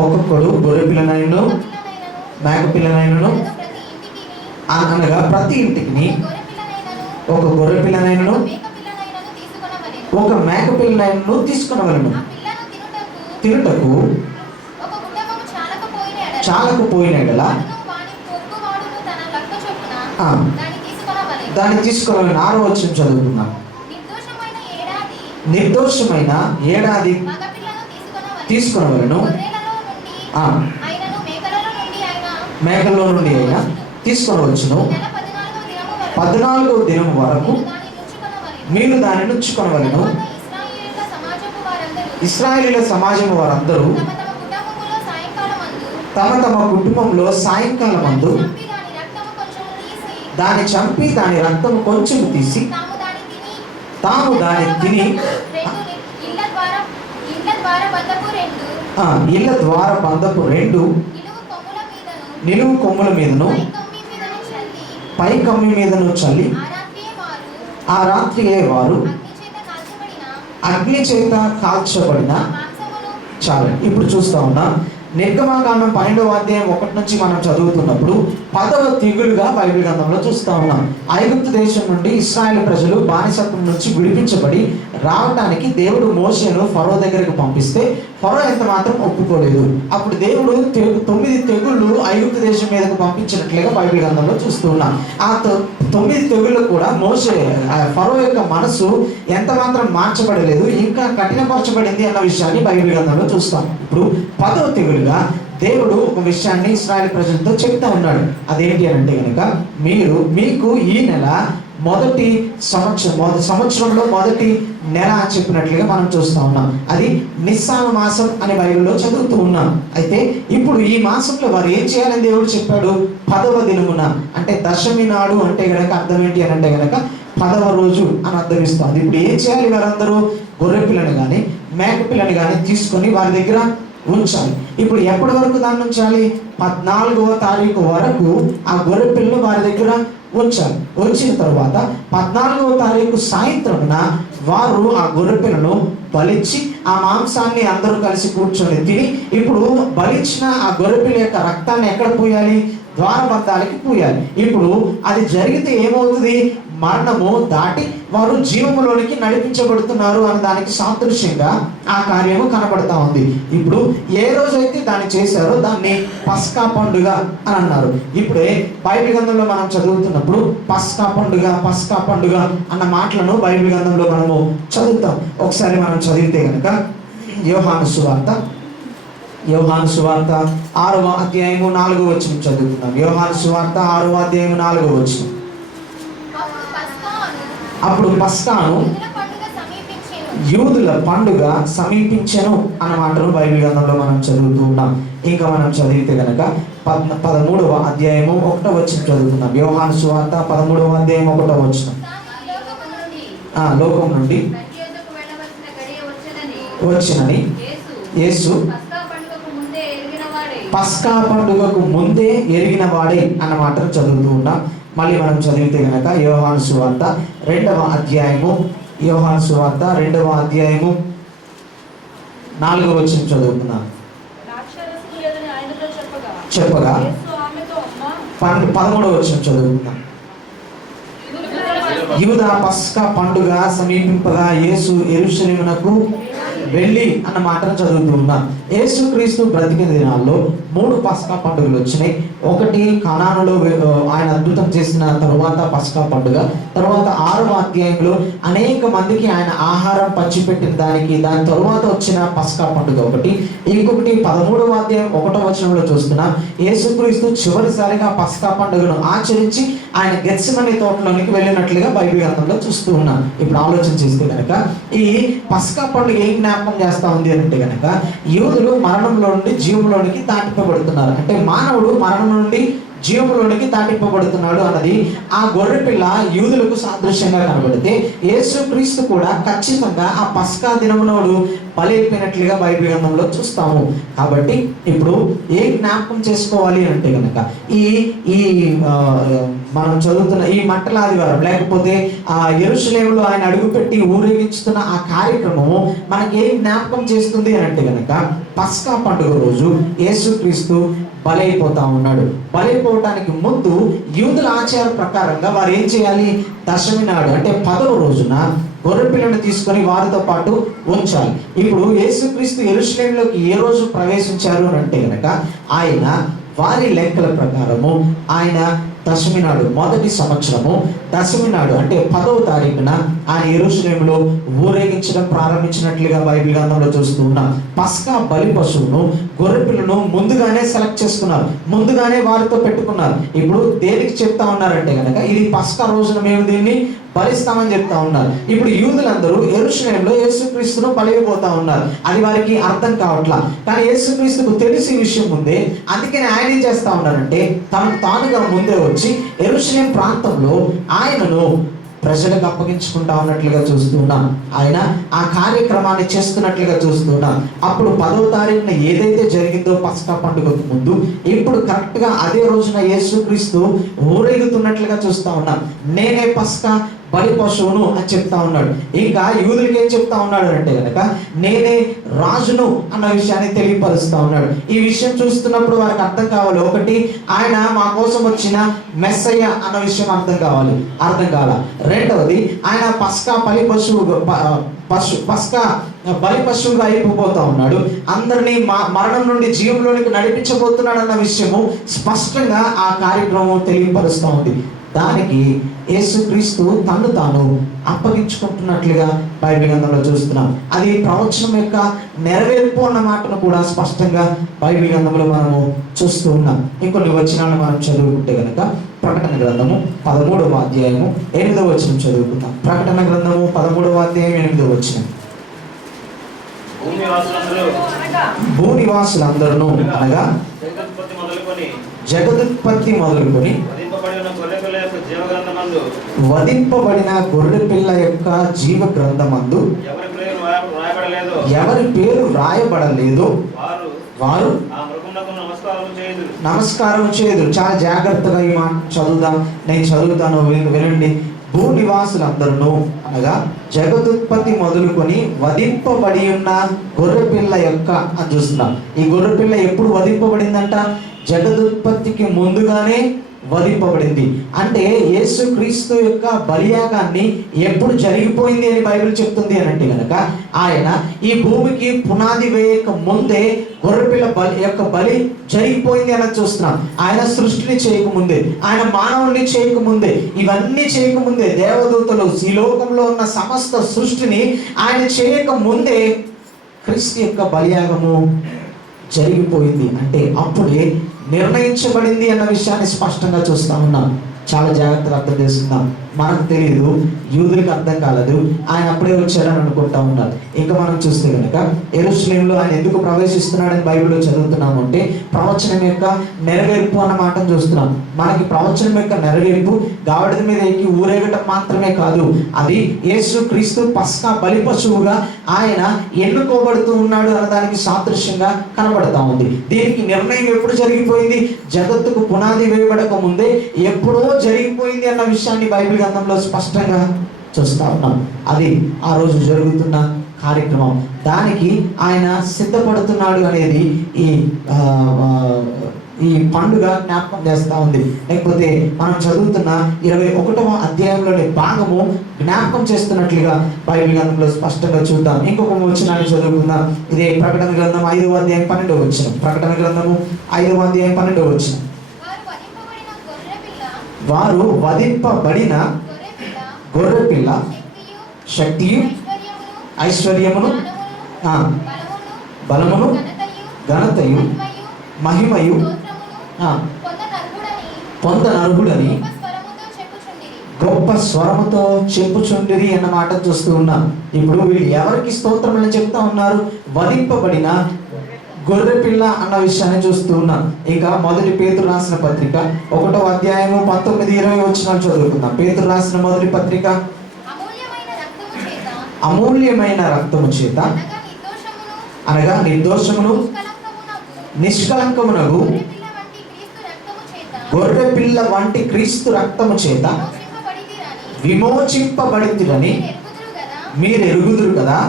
ఒక్కొక్కడు గొర్రె పిల్లనైనను మేక పిల్లనైనను అనగా ప్రతి ఇంటికి ఒక గొర్రె పిల్లనైనను ఒక మేక పిల్లనైనను తీసుకునవలెను. తినుటకు చాలకపోయిన దాన్ని తీసుకోవాలని 6వ వచనం చదువుకున్నాం. నిర్దోషమైన ఏడాది తీసుకునవలెను. మేకల్లో నుండి అయినా తీసుకొనవచ్చును. 14వ దినం వరకు మీరు దానిని ఉంచుకొనవలెను. ఇశ్రాయేలీయుల సమాజము వారందరూ తమ తమ కుటుంబంలో సాయంకాలమందు దాన్ని చంపి దాని రక్తము కొంచెం తీసి తాము దాన్ని తిని ఇళ్ళ ద్వార బంధపు 2 నిలువు కొమ్ముల మీదను పై కమ్మి మీదను చల్లి ఆ రాత్రియే వారు అగ్ని చేత కాల్చబడిన చాలు. ఇప్పుడు చూస్తా ఉన్నా నిర్గమాకాండం 12వ అధ్యాయం 1 నుంచి మనం చదువుతున్నప్పుడు 10వ తెగులుగా బైబిల్ గ్రంథంలో చూస్తా ఉన్నాం. ఐగుప్తు దేశం నుండి ఇశ్రాయేలు ప్రజలు బానిసత్వం నుంచి విడిపించబడి రావడానికి దేవుడు మోషేను ఫరో దగ్గరకు పంపిస్తే ఫరో ఎంత మాత్రం ఒప్పుకోలేదు. అప్పుడు దేవుడు 9 తెగుళ్ళు ఐగుప్తు దేశం మీదకు పంపించినట్లుగా బైబిల్ గ్రంథంలో చూస్తూ ఉన్నాం. ఆ 9 తెగుళ్ళు కూడా ఫరో యొక్క మనసు ఎంత మాత్రం మార్చబడలేదు, ఇంకా కఠినపరచబడింది అన్న విషయాన్ని బైబిల్ గ్రంథంలో చూస్తాం. ఇప్పుడు 10వ తెగులుగా దేవుడు ఒక విషయాన్ని ఇశ్రాయేలు ప్రజలతో చెప్తా ఉన్నాడు. అదేంటి అంటే కనుక మీకు ఈ నెల మొదటి సంవత్సరంలో మొదటి నెల అని చెప్పినట్లుగా మనం చూస్తూ ఉన్నాం. అది నిస్సాను మాసం అని బైబిల్లో చదువుతూ ఉన్నాం. అయితే ఇప్పుడు ఈ మాసంలో వారు ఏం చేయాలని దేవుడు చెప్పాడు? 10వ దినమున అంటే దశమి నాడు అంటే కనుక అర్థం ఏంటి అని అంటే కనుక 10వ రోజు అని అర్థం ఇస్తుంది. ఇప్పుడు ఏం చేయాలి? వారందరూ గొర్రె పిల్లని కానీ మేక పిల్లని కానీ తీసుకొని వారి దగ్గర ఉంచాలి. ఇప్పుడు ఎప్పటి వరకు దాన్ని ఉంచాలి? 14వ తారీఖు వరకు ఆ గొర్రె పిల్లను వారి దగ్గర ఉంచాలి. ఉంచిన తర్వాత 14వ తారీఖు సాయంత్రమున వారు ఆ గొర్రె పిల్లను బలిచ్చి ఆ మాంసాన్ని అందరూ కలిసి కూర్చొని తిని, ఇప్పుడు బలిచ్చిన ఆ గొర్రె పిల్ల యొక్క రక్తాన్ని ఎక్కడ పూయాలి? ద్వారబంధాలకి పూయాలి. ఇప్పుడు అది జరిగితే ఏమవుతుంది? మరణము దాటి వారు జీవములోనికి నడిపించబడుతున్నారు అన్న దానికి సాదృశ్యంగా ఆ కార్యము కనబడతా ఉంది. ఇప్పుడు ఏ రోజైతే దాన్ని చేశారో దాన్ని పస్కా పండుగ అని అన్నారు. ఇప్పుడే బైబిల్ గ్రంథంలో మనం చదువుతున్నప్పుడు పస్కా పండుగ అన్న మాటలను బైబిల్ గ్రంథంలో మనము చదువుతాం. ఒకసారి మనం చదివితే కనుక యోహాను సువార్త 6వ అధ్యాయము 4వ వచనం చదువుతున్నాం. యోహాను సువార్త 6వ అధ్యాయము 4వ వచనం. అప్పుడు పస్కాను యూదుల పండుగ సమీపించెను అన్న మాటను బైబిల్ గ్రంథంలో మనం చదువుతూ ఉన్నాం. ఇంకా మనం చదివితే కనుక 13వ అధ్యాయము 1వ వచనం చదువుతున్నాం. యోహాను సువార్త 13వ అధ్యాయం 1వ వచనం. లోకం నుండి వచ్చినని యేసు పస్కా పండుగకు ముందే ఎరిగిన వాడే అన్న మాటను చదువుతూ ఉన్నాం. మళ్ళీ మనం చదివితే కనుక యోహాను సువార్త 2వ అధ్యాయము 4వ వచనం చదువుతున్నాం. చెప్పగా 13వ వచనం చదువుతున్నాం. యూదా పస్కా పండుగ సమీపింపగా యేసు యెరూషలేమునకు వెళ్ళి అన్న మాటను చదువుతూ ఉన్నాం. యేసుక్రీస్తు బ్రతికిన దినాల్లో 3 పస్కా పండుగలు వచ్చినాయి. ఒకటి కానానులో ఆయన అద్భుతం చేసిన తరువాత పస్కా పండుగ, తర్వాత 6వ అధ్యాయంలో అనేక మందికి ఆయన ఆహారం పంచిపెట్టిన దాని తరువాత వచ్చిన పస్కా పండుగ ఒకటి. ఇంకొకటి 13వ అధ్యాయం 1వ వచనంలో చూస్తున్నాం. యేసుక్రీస్తు చివరిసారిగా పస్కా పండుగను ఆచరించి ఆయన గెత్సెమనీ తోటలోనికి వెళ్ళినట్లుగా బైబిల్ గ్రంథంలో చూస్తూ ఉన్నాం. ఇప్పుడు ఆలోచన చేస్తే కనుక ఈ పస్కా పండుగ ఏం జ్ఞాపకం చేస్తా ఉంది అంటే కనుక యూదులు మరణంలో నుండి జీవంలోనికి దాటింపబడుతున్నారు. అంటే మానవుడు మరణం నుండి జీవంలోనికి దాటింపబడుతున్నాడు అన్నది ఆ గొర్రెపిల్ల యూదులకు సాదృశ్యంగా కనబడితే యేసుక్రీస్తు కూడా ఖచ్చితంగా ఆ పస్కా దినమునోడు బలైపోయినట్లుగా బైబిల్ గ్రంథంలో చూస్తాము. కాబట్టి ఇప్పుడు ఏ జ్ఞాపకం చేసుకోవాలి అంటే కనుక ఈ మనం చదువుతున్న ఈ మంటల ఆదివారం లేకపోతే ఆ యెరూషలేములో ఆయన అడుగుపెట్టి ఊరేగించుతున్న ఆ కార్యక్రమము మనకి ఏం జ్ఞాపకం చేస్తుంది అని అంటే కనుక పస్కా పండుగ రోజు యేసుక్రీస్తు బలైపోతా ఉన్నాడు. బలైపోవటానికి ముందు యూదుల ఆచార ప్రకారంగా వారు ఏం చేయాలి? దశమి నాడు అంటే 10వ రోజున గొర్రెపిల్లను తీసుకొని వారితో పాటు ఉంచాలి. ఇప్పుడు యేసుక్రీస్తు యెరూషలేములోకి ఏ రోజు ప్రవేశించారు అంటే కనుక ఆయన వారి లెక్కల ప్రకారము ఆయన దశమి నాడు, మొదటి సంవత్సరము దశమి నాడు అంటే 10వ తారీఖున ఆయన యెరూషలేములో ఊరేగించడం ప్రారంభించినట్లుగా బైబిల్ గ్రంథంలో చూస్తూ ఉన్నాం. పస్కా బలి పశువును గొర్రెపిల్లను ముందుగానే సెలెక్ట్ చేసుకున్నారు, ముందుగానే వారితో పెట్టుకున్నారు. ఇప్పుడు దేనికి చెప్తా ఉన్నారంటే కనుక ఇది పస్కా రోజున మేము దీన్ని బలిస్తామని చెప్తా ఉన్నారు. ఇప్పుడు యూదులందరూ యెరూషలేములో యేసుక్రీస్తును బలిపోతా ఉన్నారు. అది వారికి అర్థం కావట్లా. కానీ యేసుక్రీస్తుకు తెలిసి విషయం ఉందే, అందుకని ఆయన ఏం చేస్తా ఉన్నారంటే తనకు తానుగా ముందే వచ్చి యెరూషలేం ప్రాంతంలో ఆయనను ప్రజలకు అప్పగించుకుంటా ఉన్నట్లుగా చూస్తున్నాం. ఆయన ఆ కార్యక్రమాన్ని చేస్తున్నట్లుగా చూస్తున్నాం. అప్పుడు 10వ తారీఖున ఏదైతే జరిగిందో పస్కా పండుగకు ముందు, ఇప్పుడు కరెక్ట్గా అదే రోజున యేసుక్రీస్తు ఊరేగుతున్నట్లుగా చూస్తా ఉన్నాం. నేనే పస్కా బలి పశువును అని చెప్తా ఉన్నాడు. ఇంకా యూదులకి ఏం చెప్తా ఉన్నాడు అంటే కనుక నేనే రాజును అన్న విషయాన్ని తెలియపరుస్తా ఉన్నాడు. ఈ విషయం చూస్తున్నప్పుడు వారికి అర్థం కావాలి, ఒకటి ఆయన మా కోసం వచ్చిన మెస్సయ్య అన్న విషయం అర్థం కాల. రెండవది ఆయన పస్కా బలి పశువుగా అయిపోతా ఉన్నాడు. అందరినీ మరణం నుండి జీవంలోనికి నడిపించబోతున్నాడు అన్న విషయము స్పష్టంగా ఆ కార్యక్రమం తెలియపరుస్తూ ఉంది. దానికి యేసుక్రీస్తు తను తాను అప్పగించుకుంటున్నట్లుగా బైబిల్ గ్రంథంలో చూస్తున్నాం. అది ప్రవచనం యొక్క నెరవేర్పు అన్న మాటను కూడా స్పష్టంగా బైబిల్ గ్రంథంలో మనము చూస్తూ ఉన్నాం. ఇంకొన్ని వచనాలను మనం చదువుకుంటే కనుక ప్రకటన గ్రంథము 13వ అధ్యాయము 8వ వచనం చదువుకుందాం. ప్రకటన గ్రంథము 13వ అధ్యాయం 8వ వచనం. భూనివాసులందరూ అనగా జగదుత్పత్తి మొదలుకొని వధింపబడిన గొర్రెపిల్ల యొక్క జీవ గ్రంథమందు ఎవరి పేరు రాయబడలేదో వారు నమస్కారం చేయదు. చాలా జాగ్రత్తగా ఈ మాట చదువుదాం, నేను చదువుతాను, వినండి. భూనివాసులందరూ అనగా జగదుత్పత్తి మొదలుకొని వధింపబడి ఉన్న గొర్రెపిల్ల యొక్క అని చూస్తున్నాం. ఈ గొర్రెపిల్ల ఎప్పుడు వధింపబడిందంట? జగదుత్పత్తికి ముందుగానే వధింపబడింది. అంటే యేసుక్రీస్తు యొక్క బలియాగాన్ని ఎప్పుడు జరిగిపోయింది అని బైబిల్ చెప్తుంది అని అంటే కనుక, ఆయన ఈ భూమికి పునాది వేయక ముందే గొర్రెపిల్ల బలి యొక్క బలి జరిగిపోయింది అని చూస్తున్నాం. ఆయన సృష్టిని చేయకముందే, ఆయన మానవుల్ని చేయకముందే, ఇవన్నీ చేయకముందే, దేవదూతలు ఈ లోకంలో ఉన్న సమస్త సృష్టిని ఆయన చేయక ముందే క్రీస్తు యొక్క బలియాగము జరిగిపోయింది. అంటే అప్పుడే నిర్ణయించబడింది అన్న విషయాన్ని స్పష్టంగా చూస్తా ఉన్నాం. చాలా జాగ్రత్తగా అర్థం చేసుకుందాం. మనకు తెలియదు, యూదులకు అర్థం కాలేదు, ఆయన అప్పుడే వచ్చాడని అనుకుంటా ఉన్నారు. ఇంకా మనం చూస్తే కనుక యెరూషలేములో ఆయన ఎందుకు ప్రవేశిస్తున్నాడని బైబిల్లో చదువుతున్నాము అంటే ప్రవచనం యొక్క నెరవేర్పు అన్న మాటను చూస్తున్నాం. మనకి ప్రవచనం యొక్క నెరవేర్పు గాడిద మీద ఎక్కి ఊరేగటం మాత్రమే కాదు, అది యేసు క్రీస్తు పస్కా బలి పశువుగా ఆయన ఎన్నుకోబడుతూ ఉన్నాడు అన్నదానికి సాదృశ్యంగా కనబడతా ఉంది. దీనికి నిర్ణయం ఎప్పుడు జరిగిపోయింది? జగత్తుకు పునాది వేయబడక ముందే ఎప్పుడో జరిగిపోయింది అన్న విషయాన్ని బైబిల్ గ్రంథంలో స్పష్టంగా చూస్తా ఉన్నాం. అది ఆ రోజు జరుగుతున్న కార్యక్రమం. దానికి ఆయన సిద్ధపడుతున్నాడు అనేది ఈ పండుగ జ్ఞాపకం చేస్తూ ఉంది. లేకపోతే మనం చదువుతున్న 21వ అధ్యాయంలోని భాగము జ్ఞాపకం చేస్తున్నట్లుగా బైబిల్ గ్రంథంలో స్పష్టంగా చూద్దాం. ఇంకొక వచనాన్ని చదువుకుందాం. ఇదే ప్రకటన గ్రంథం 5వ అధ్యాయం 12వ వచనం. ప్రకటన గ్రంథము 5వ అధ్యాయం 12వ వచనం. వారు వధింపబడిన గొర్రెపిల్ల శక్తియు ఐశ్వర్యమును బలమును ఘనతయు మహిమయు పొందనర్హుడని గొప్ప స్వరముతో చెప్పుచుండిరి అన్న మాట చూస్తూ ఉన్నాం. ఇప్పుడు వీళ్ళు ఎవరికి స్తోత్రం అని చెప్తా ఉన్నారు? వధింపబడిన గొర్రెపిల్ల అన్న విషయాన్ని చూస్తూ ఉన్నాం. ఇక మొదటి పేతురు రాసిన పత్రిక 1వ అధ్యాయము 19-20 వచనాలు చదువుకుందాం. పేతురు రాసిన మొదటి పత్రిక, అమూల్యమైన రక్తము చేత అనగా నిర్దోషమును నిష్కలంకమునగు గొర్రెపిల్ల వంటి క్రీస్తు రక్తము చేత విమోచింపబడితిరని మీరు ఎరుగుదురు కదా.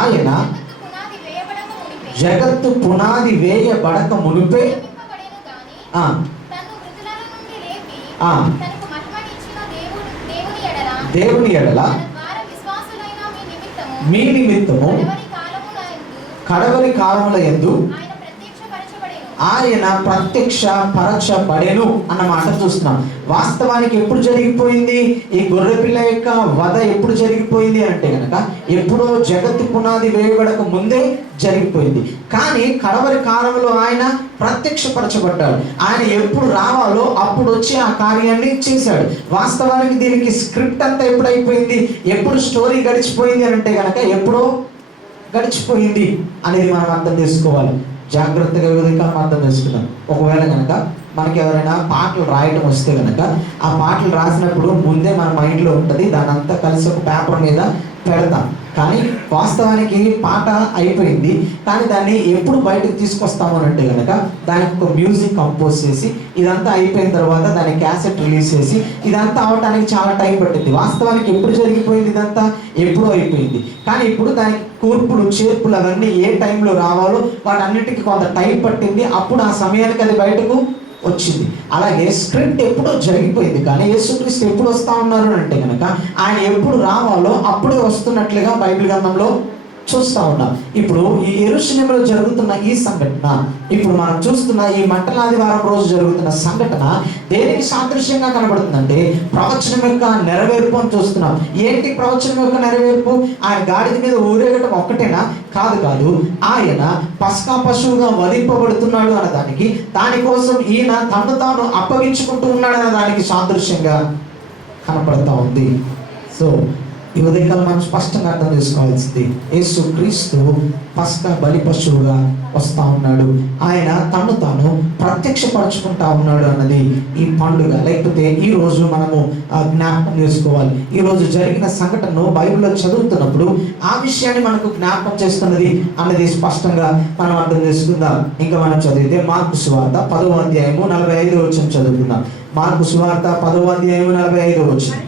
ఆయన జగత్తు పునాది వేయబడక మునుపే దేవుని ఎడల మీ నిమిత్తము కడవరి కాలముల యందు ఆయన ప్రత్యక్షపరచబడెను అన్న మాట చూస్తున్నాం. వాస్తవానికి ఎప్పుడు జరిగిపోయింది ఈ గొర్రెపిల్ల యొక్క వధ? ఎప్పుడు జరిగిపోయింది అంటే కనుక ఎప్పుడో జగత్తు పునాది వేయబడక ముందే జరిగిపోయింది. కానీ కడవరి కాలంలో ఆయన ప్రత్యక్షపరచబడ్డాడు. ఆయన ఎప్పుడు రావాలో అప్పుడు వచ్చి ఆ కార్యాన్ని చేశాడు. వాస్తవానికి దీనికి స్క్రిప్ట్ అంతా ఎప్పుడు అయిపోయింది, ఎప్పుడు స్టోరీ గడిచిపోయింది అని అంటే కనుక ఎప్పుడో గడిచిపోయింది అనేది మనం అర్థం చేసుకోవాలి. జాగ్రత్తగా విధికాలం అర్థం చేసుకున్నాం. ఒకవేళ కనుక మనకి ఎవరైనా పాటలు రాయటం వస్తే కనుక ఆ పాటలు రాసినప్పుడు ముందే మన మైండ్లో ఉంటుంది, దాని అంతా కలిసి ఒక పేపర్ మీద పెడతాం. కానీ వాస్తవానికి పాట అయిపోయింది, కానీ దాన్ని ఎప్పుడు బయటకు తీసుకొస్తాము అని అంటే కనుక దానికి ఒక మ్యూజిక్ కంపోజ్ చేసి ఇదంతా అయిపోయిన తర్వాత దాని క్యాసెట్ రిలీజ్ చేసి ఇదంతా అవడానికి చాలా టైం పట్టింది. వాస్తవానికి ఎప్పుడు జరిగిపోయింది? ఇదంతా ఎప్పుడూ అయిపోయింది. కానీ ఇప్పుడు దానికి కూర్పులు చేర్పులు అవన్నీ ఏ టైంలో రావాలో వాటన్నిటికీ కొంత టైం పట్టింది. అప్పుడు ఆ సమయానికి అది బయటకు వచ్చింది. అలాగే స్క్రిప్ట్ ఎప్పుడో జరిగిపోయింది, కానీ యేసుక్రీస్తు ఎప్పుడు వస్తా ఉన్నారు అంటే కనుక ఆయన ఎప్పుడు రావాలో అప్పుడే వస్తున్నట్లుగా బైబిల్ గ్రంథంలో చూస్తూ ఉన్నాం. ఇప్పుడు ఈ యెరూషలేములో జరుగుతున్న ఈ సంఘటన, ఇప్పుడు మనం చూస్తున్న ఈ మంటలాదివారం రోజు జరుగుతున్న సంఘటన దేనికి సాదృశ్యంగా కనబడుతుందంటే ప్రవచనం యొక్క నెరవేర్పు అని చూస్తున్నాం. ఏంటి ప్రవచనం యొక్క నెరవేర్పు? ఆయన గాడిద మీద ఊరేగటం ఒక్కటేనా? కాదు. ఆయన పస్కా పశువుగా వధింపబడుతున్నాడు అన్నదానికి, దానికోసం ఈయన తను తాను అప్పగించుకుంటూ ఉన్నాడు అన్నదానికి సాదృశ్యంగా కనపడతా ఉంది. సో ఈ ఉదయకాలం మనం స్పష్టంగా అర్థం చేసుకోవాల్సింది, యేసు క్రీస్తు పస్కా బలి పశువుగా వస్తూ ఉన్నాడు. ఆయన తను తాను ప్రత్యక్షపరచుకుంటా ఉన్నాడు అన్నది ఈ పండుగ. లేకపోతే ఈ రోజు మనము జ్ఞాపకం చేసుకోవాలి. ఈ రోజు జరిగిన సంఘటనను బైబిల్లో చదువుతున్నప్పుడు ఆ విషయాన్ని మనకు జ్ఞాపకం చేస్తున్నది అన్నది స్పష్టంగా మనం అర్థం చేసుకుందాం. ఇంకా మనం చదివితే మార్కు సువార్త 10వ అధ్యాయము 45వ వచనం చదువుకుందాం. మార్కు సువార్త 10వ అధ్యాయము 45వ వచనం.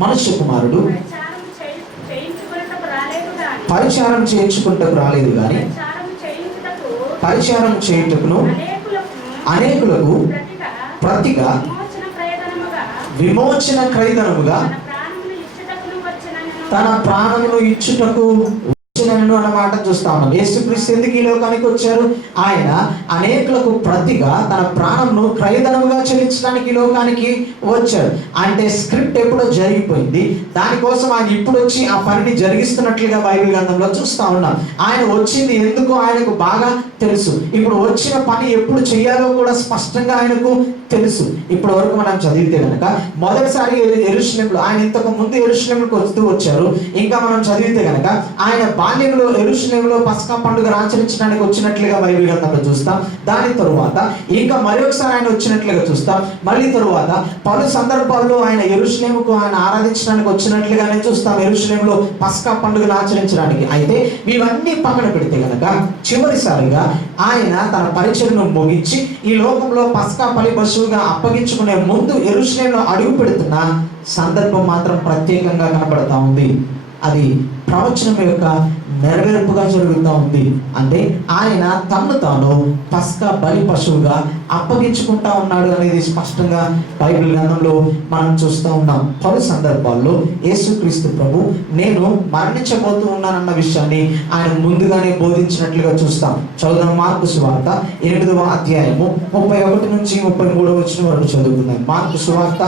మనుష్య కుమారుడు పరిచారం చేయించుకుంటకు రాలేదు కానీ పరిచారం చేయుటకును అనేకులకు ప్రతిగా విమోచన క్రయధనముగా తన ప్రాణమును ఇచ్చుటకు వచ్చినను అన్నమాట చూస్తా ఉన్నాం. యేసుక్రీస్తు ఎందుకు ఈ లోకానికి వచ్చారు? ఆయన అనేకులకు ప్రతిగా తన ప్రాణమును క్రయధనముగా చెల్లించడానికి ఈ లోకానికి వచ్చారు. అంటే స్క్రిప్ట్ ఎప్పుడో జరిగిపోయింది, దానికోసం ఆయన ఇప్పుడు వచ్చి ఆ పనిని జరిగిస్తున్నట్లుగా బైబిల్ గ్రంథంలో చూస్తా ఉన్నాం. ఆయన వచ్చింది ఎందుకు ఆయనకు బాగా తెలుసు. ఇప్పుడు వచ్చిన పని ఎప్పుడు చేయాలో కూడా స్పష్టంగా ఆయనకు తెలుసు. ఇప్పటి వరకు మనం చదివితే కనుక మొదటిసారి యెరూషలేములో ఆయన ఇంతకు ముందు యెరూషలేముకు వస్తూ వచ్చారు. ఇంకా మనం చదివితే కనుక ఆయన బాల్యంలో యెరూషలేములో పస్కా పండుగ ఆచరించడానికి వచ్చినట్లుగా బైబిల్ గ్రంథంలో చూస్తాం. దాని తరువాత ఇంకా మరొకసారి ఆయన వచ్చినట్లుగా చూస్తాం. మళ్ళీ తరువాత పలు సందర్భాల్లో ఆయన యెరూషలేముకు ఆయన ఆరాధించడానికి వచ్చినట్లుగానే చూస్తాం, యెరూషలేములో పస్కా పండుగను ఆచరించడానికి. అయితే ఇవన్నీ పక్కన పెడితే కనుక చివరిసారిగా ఆయన తన పరిచయను ముగించి ఈ లోకంలో పస్కా బలి పశువుగా అప్పగించుకునే ముందు యెరూషలేములో అడుగు పెడుతున్న సందర్భం మాత్రం ప్రత్యేకంగా కనబడతా ఉంది. అది ప్రవచనం యొక్క నెరవేర్పుగా జరుగుతూ ఉంది. అంటే ఆయన తన్ను తాను పస్కా బలి పశువుగా అప్పగించుకుంటా ఉన్నాడు అనేది స్పష్టంగా బైబిల్ గ్రంథంలో మనం చూస్తూ ఉన్నాం. పలు సందర్భాల్లో యేసుక్రీస్తు ప్రభు నేను మరణించబోతూ ఉన్నానన్న విషయాన్ని ఆయన ముందుగానే బోధించినట్లుగా చూస్తాం. చదువుదాం మార్కు సువార్త 8వ అధ్యాయము 31 నుంచి 33 వచనం వరకు చదువుకుందాం. మార్కు సువార్త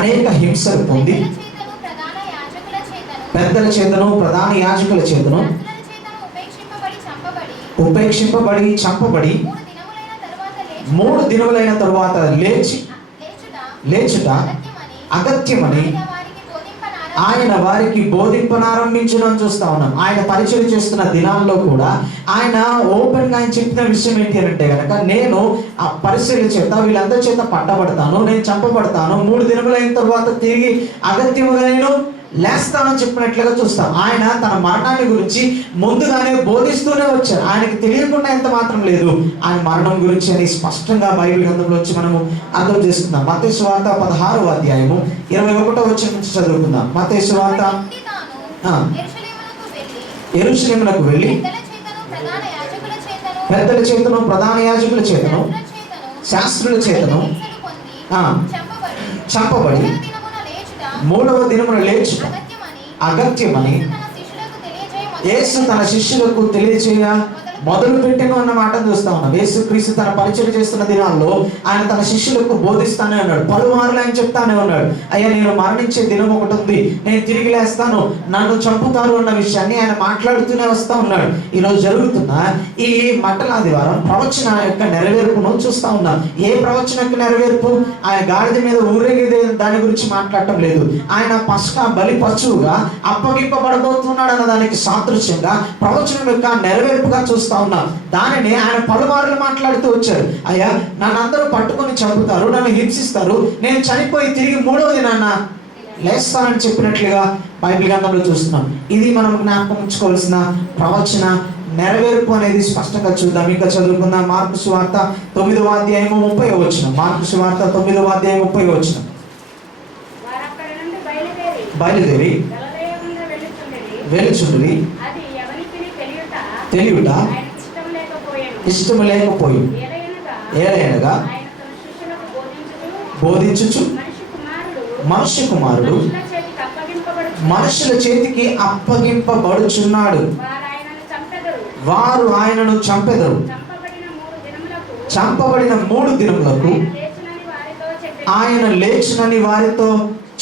అనేక హింసలు పొంది పెద్దల చేతను ప్రధాన యాజకుల చేతను ఉపేక్షింపబడి చంపబడి 3 దినములైన తరువాత లేచుట అగత్యమని ఆయన వారికి బోధింపనారంభించడం చూస్తా ఉన్నాం. ఆయన పరిచయం చేస్తున్న దినాల్లో కూడా ఆయన ఓపెన్ గా ఆయన చెప్పిన విషయం ఏంటి అంటే కనుక నేను ఆ పరిచర్య చేత వీళ్ళందరి చేత పట్టబడతాను, నేను చంపబడతాను, 3 దినములైన తర్వాత తిరిగి అగత్యముగా నేను లేస్తానని చెప్పినట్లుగా చూస్తాం. ఆయన తన మరణాన్ని గురించి ముందుగానే బోధిస్తూనే వచ్చారు. ఆయనకి తెలియకుండా ఎంత మాత్రం లేదు ఆయన మరణం గురించి అని స్పష్టంగా బైబిల్ గ్రంథంలో వచ్చి మనము అర్థం చేసుకుందాం. మత్తయి సువార్త 16వ అధ్యాయము 21వ వచనం నుంచి చదువుకుందాం. మత్తయి సువార్త యెరూషలేమునకు వెళ్ళి పెద్దల చేతను ప్రధాన యాజకుల చేతను శాస్త్రుల చేతను చంపబడి 3వ దినమున లేచి అగత్యమని యేసు తన శిష్యులకు తెలియజేయ మొదలు పెట్టెను అన్న మాట చూస్తా ఉన్నాం. యేసుక్రీస్తు తన పరిచయం చేస్తున్న దినాల్లో ఆయన తన శిష్యులకు బోధిస్తానే ఉన్నాడు. పలుమార్లు ఆయన చెప్తానే ఉన్నాడు, అయ్యా నేను మరణించే దినం ఒకటి ఉంది, నేను తిరిగి లేస్తాను, నన్ను చంపుతారు అన్న విషయాన్ని ఆయన మాట్లాడుతూనే వస్తా ఉన్నాడు. ఈరోజు జరుగుతున్న ఈ మట్టల ఆదివారం ప్రవచన యొక్క నెరవేర్పును చూస్తా ఉన్నాం. ఏ ప్రవచన యొక్క నెరవేర్పు? ఆయన గాడిద మీద ఊరేగేదే దాని గురించి మాట్లాడటం లేదు. ఆయన పస్కా బలి పశువుగా అప్పగింపబడబోతున్నాడు అన్న దానికి సాదృశ్యంగా ప్రవచనం యొక్క నెరవేర్పుగా చూస్తా ఉన్నాం. దానిని ఆయన పలుమార్లు మాట్లాడుతూ వచ్చారు. అయ్యా నన్ను అందరూ పట్టుకొని చంపుతారు, నన్ను హింసిస్తారు, నేను చనిపోయి తిరిగి 3వ దినాన లేస్తానని చెప్పినట్లుగా బైబిల్ గ్రంథంలో చూస్తున్నాం. ఇది మనం జ్ఞాపకం ఉంచుకోవాల్సిన ప్రవచన నెరవేర్పు అనేది స్పష్టంగా చూద్దాం. ఇంకా చదువుకుందాం. మార్కు సువార్త 9వ అధ్యాయము 30వ వచనం. మార్కు సువార్త 9వ అధ్యాయం 30వ వచనం. బయలుదేరి వెళ్ళుచుండి తెలియట ఇష్టము లేకపోయి ఏలైనగా బోధించుచు మనుష్య కుమారుడు మనుషుల చేతికి అప్పగింపబడుచున్నాడు, వారు ఆయనను చంపెదరు, చంపబడిన 3 దినములకు ఆయన లేచునని వారితో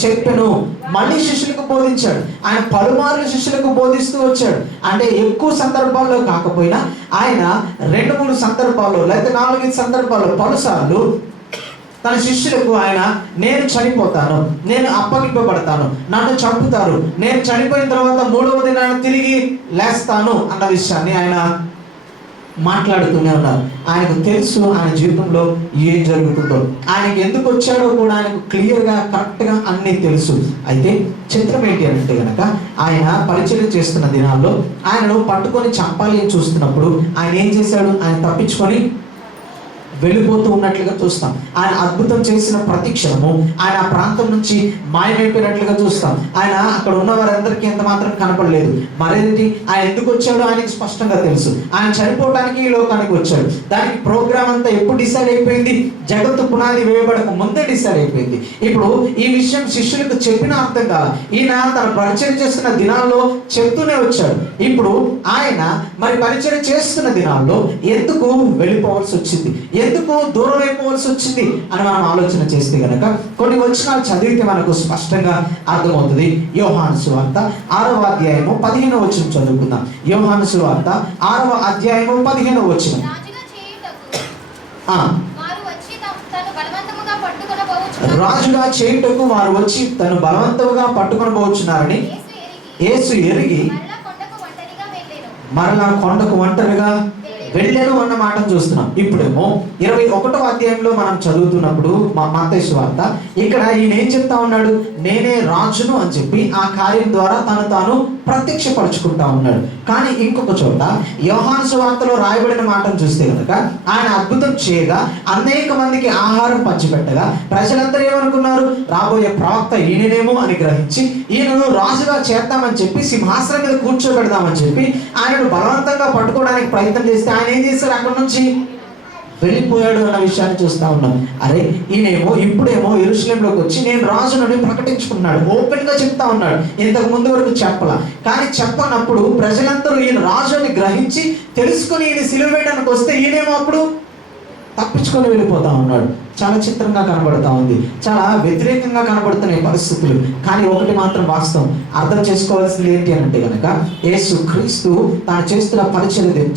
చెప్పెను. మళ్ళీ శిష్యులకు బోధించాడు. ఆయన పలుమార్లు శిష్యులకు బోధిస్తూ వచ్చాడు. అంటే ఎక్కువ సందర్భాల్లో కాకపోయినా ఆయన 2-3 సందర్భాల్లో లేకపోతే 4-5 సందర్భాల్లో పలుసార్లు తన శిష్యులకు ఆయన నేను చనిపోతాను, నేను అప్పగింపబడతాను, నన్ను చంపుతారు, నేను చనిపోయిన తర్వాత 3వ దినాన తిరిగి లేస్తాను అన్న విషయాన్ని ఆయన మాట్లాడుతూనే ఉన్నారు. ఆయనకు తెలుసు ఆయన జీవితంలో ఏం జరుగుతుందో, ఆయనకు ఎందుకు వచ్చాడో కూడా ఆయనకు క్లియర్గా కరెక్ట్గా అన్నీ తెలుసు. అయితే చిత్రం ఏంటి అంటే కనుక ఆయన పరిచయం చేస్తున్న దినాల్లో ఆయనను పట్టుకొని చంపాలి అని చూస్తున్నప్పుడు ఆయన ఏం చేశాడు? ఆయన తప్పించుకొని వెళ్ళిపోతూ ఉన్నట్లుగా చూస్తాం. ఆయన అద్భుతం చేసిన ప్రతి క్షణము ఆయన ఆ ప్రాంతం నుంచి మాయమైపోయినట్లుగా చూస్తాం. ఆయన అక్కడ ఉన్న వారందరికీ ఎంత మాత్రం కనపడలేదు. మరేంటి, ఆయన ఎందుకు వచ్చాడో ఆయనకి స్పష్టంగా తెలుసు. ఆయన చనిపోవడానికి ఈ లోకానికి వచ్చాడు. దానికి ప్రోగ్రామ్ అంతా ఎప్పుడు డిసైడ్ అయిపోయింది? జగత్తు పునాది వేయబడక ముందే డిసైడ్ అయిపోయింది. ఇప్పుడు ఈ విషయం శిష్యులకు చెప్పిన అర్థం కాదు. ఈయన తన పరిచయం చేస్తున్న దినాల్లో చెప్తూనే వచ్చాడు. ఇప్పుడు ఆయన మరి పరిచయం చేస్తున్న దినాల్లో ఎందుకు వెళ్ళిపోవాల్సి వచ్చింది, ఎందుకు దూరం అయిపోవాల్సి వచ్చింది అని మనం ఆలోచన చేస్తే గనక కొన్ని వచనాలు చదివితే మనకు స్పష్టంగా అర్థమవుతుంది. యోహాను సువార్త 6వ అధ్యాయము 15వ వచనం చదువుకుందాం. యోహాను సువార్త 6వ అధ్యాయము 15వ వచనం. రాజుగా చేయుటకు వారు వచ్చి తను బలవంతముగా పట్టుకొని పోవచ్చున్నారని యేసు ఎరిగి మరలా కొండకు ఒంటరిగా వెళ్ళాను అన్న మాటను చూస్తున్నాం. ఇప్పుడేమో 21వ అధ్యాయంలో మనం చదువుతున్నప్పుడు మత్తయి సువార్త ఇక్కడ ఈయన ఏం చెప్తా ఉన్నాడు? నేనే రాజును అని చెప్పి ఆ కార్యం ద్వారా తాను ప్రత్యక్షపరుచుకుంటా ఉన్నాడు. కానీ ఇంకొక చోట యోహాను సువార్తలో రాయబడిన మాటను చూస్తే కనుక ఆయన అద్భుతం చేయగా అనేక మందికి ఆహారం పంచిపెట్టగా ప్రజలందరూ ఏమనుకున్నారు? రాబోయే ప్రవక్త ఈయననేమో అని గ్రహించి ఈయనను రాజుగా చేద్దామని చెప్పి సింహాసనం మీద కూర్చోబెడదామని చెప్పి ఆయనను బలవంతంగా పట్టుకోవడానికి ప్రయత్నం చేస్తే ఆయన ఏం చేశారు? అక్కడ నుంచి వెళ్ళిపోయాడు అన్న విషయాన్ని చూస్తా ఉన్నాం. అరే, ఈయనేమో ఇప్పుడేమో యెరూషలేంలోకి వచ్చి నేను రాజునని ప్రకటించుకున్నాడు, ఓపెన్ గా చెప్తా ఉన్నాడు. ఇంతకు ముందు వరకు చెప్పలా. కానీ చెప్పనప్పుడు ప్రజలందరూ ఈయన రాజు అని గ్రహించి తెలుసుకుని ఈయన సిలువ వేయడానికి వస్తే ఈయనేమో అప్పుడు తప్పించుకొని వెళ్ళిపోతా ఉన్నాడు. చాలా చిత్రంగా కనబడతా ఉంది, చాలా వ్యతిరేకంగా కనబడుతున్నాయి పరిస్థితులు. కానీ ఒకటి మాత్రం వాస్తవం, అర్థం చేసుకోవాల్సింది ఏంటి అని అంటే కనుక యేసు క్రీస్తు తాను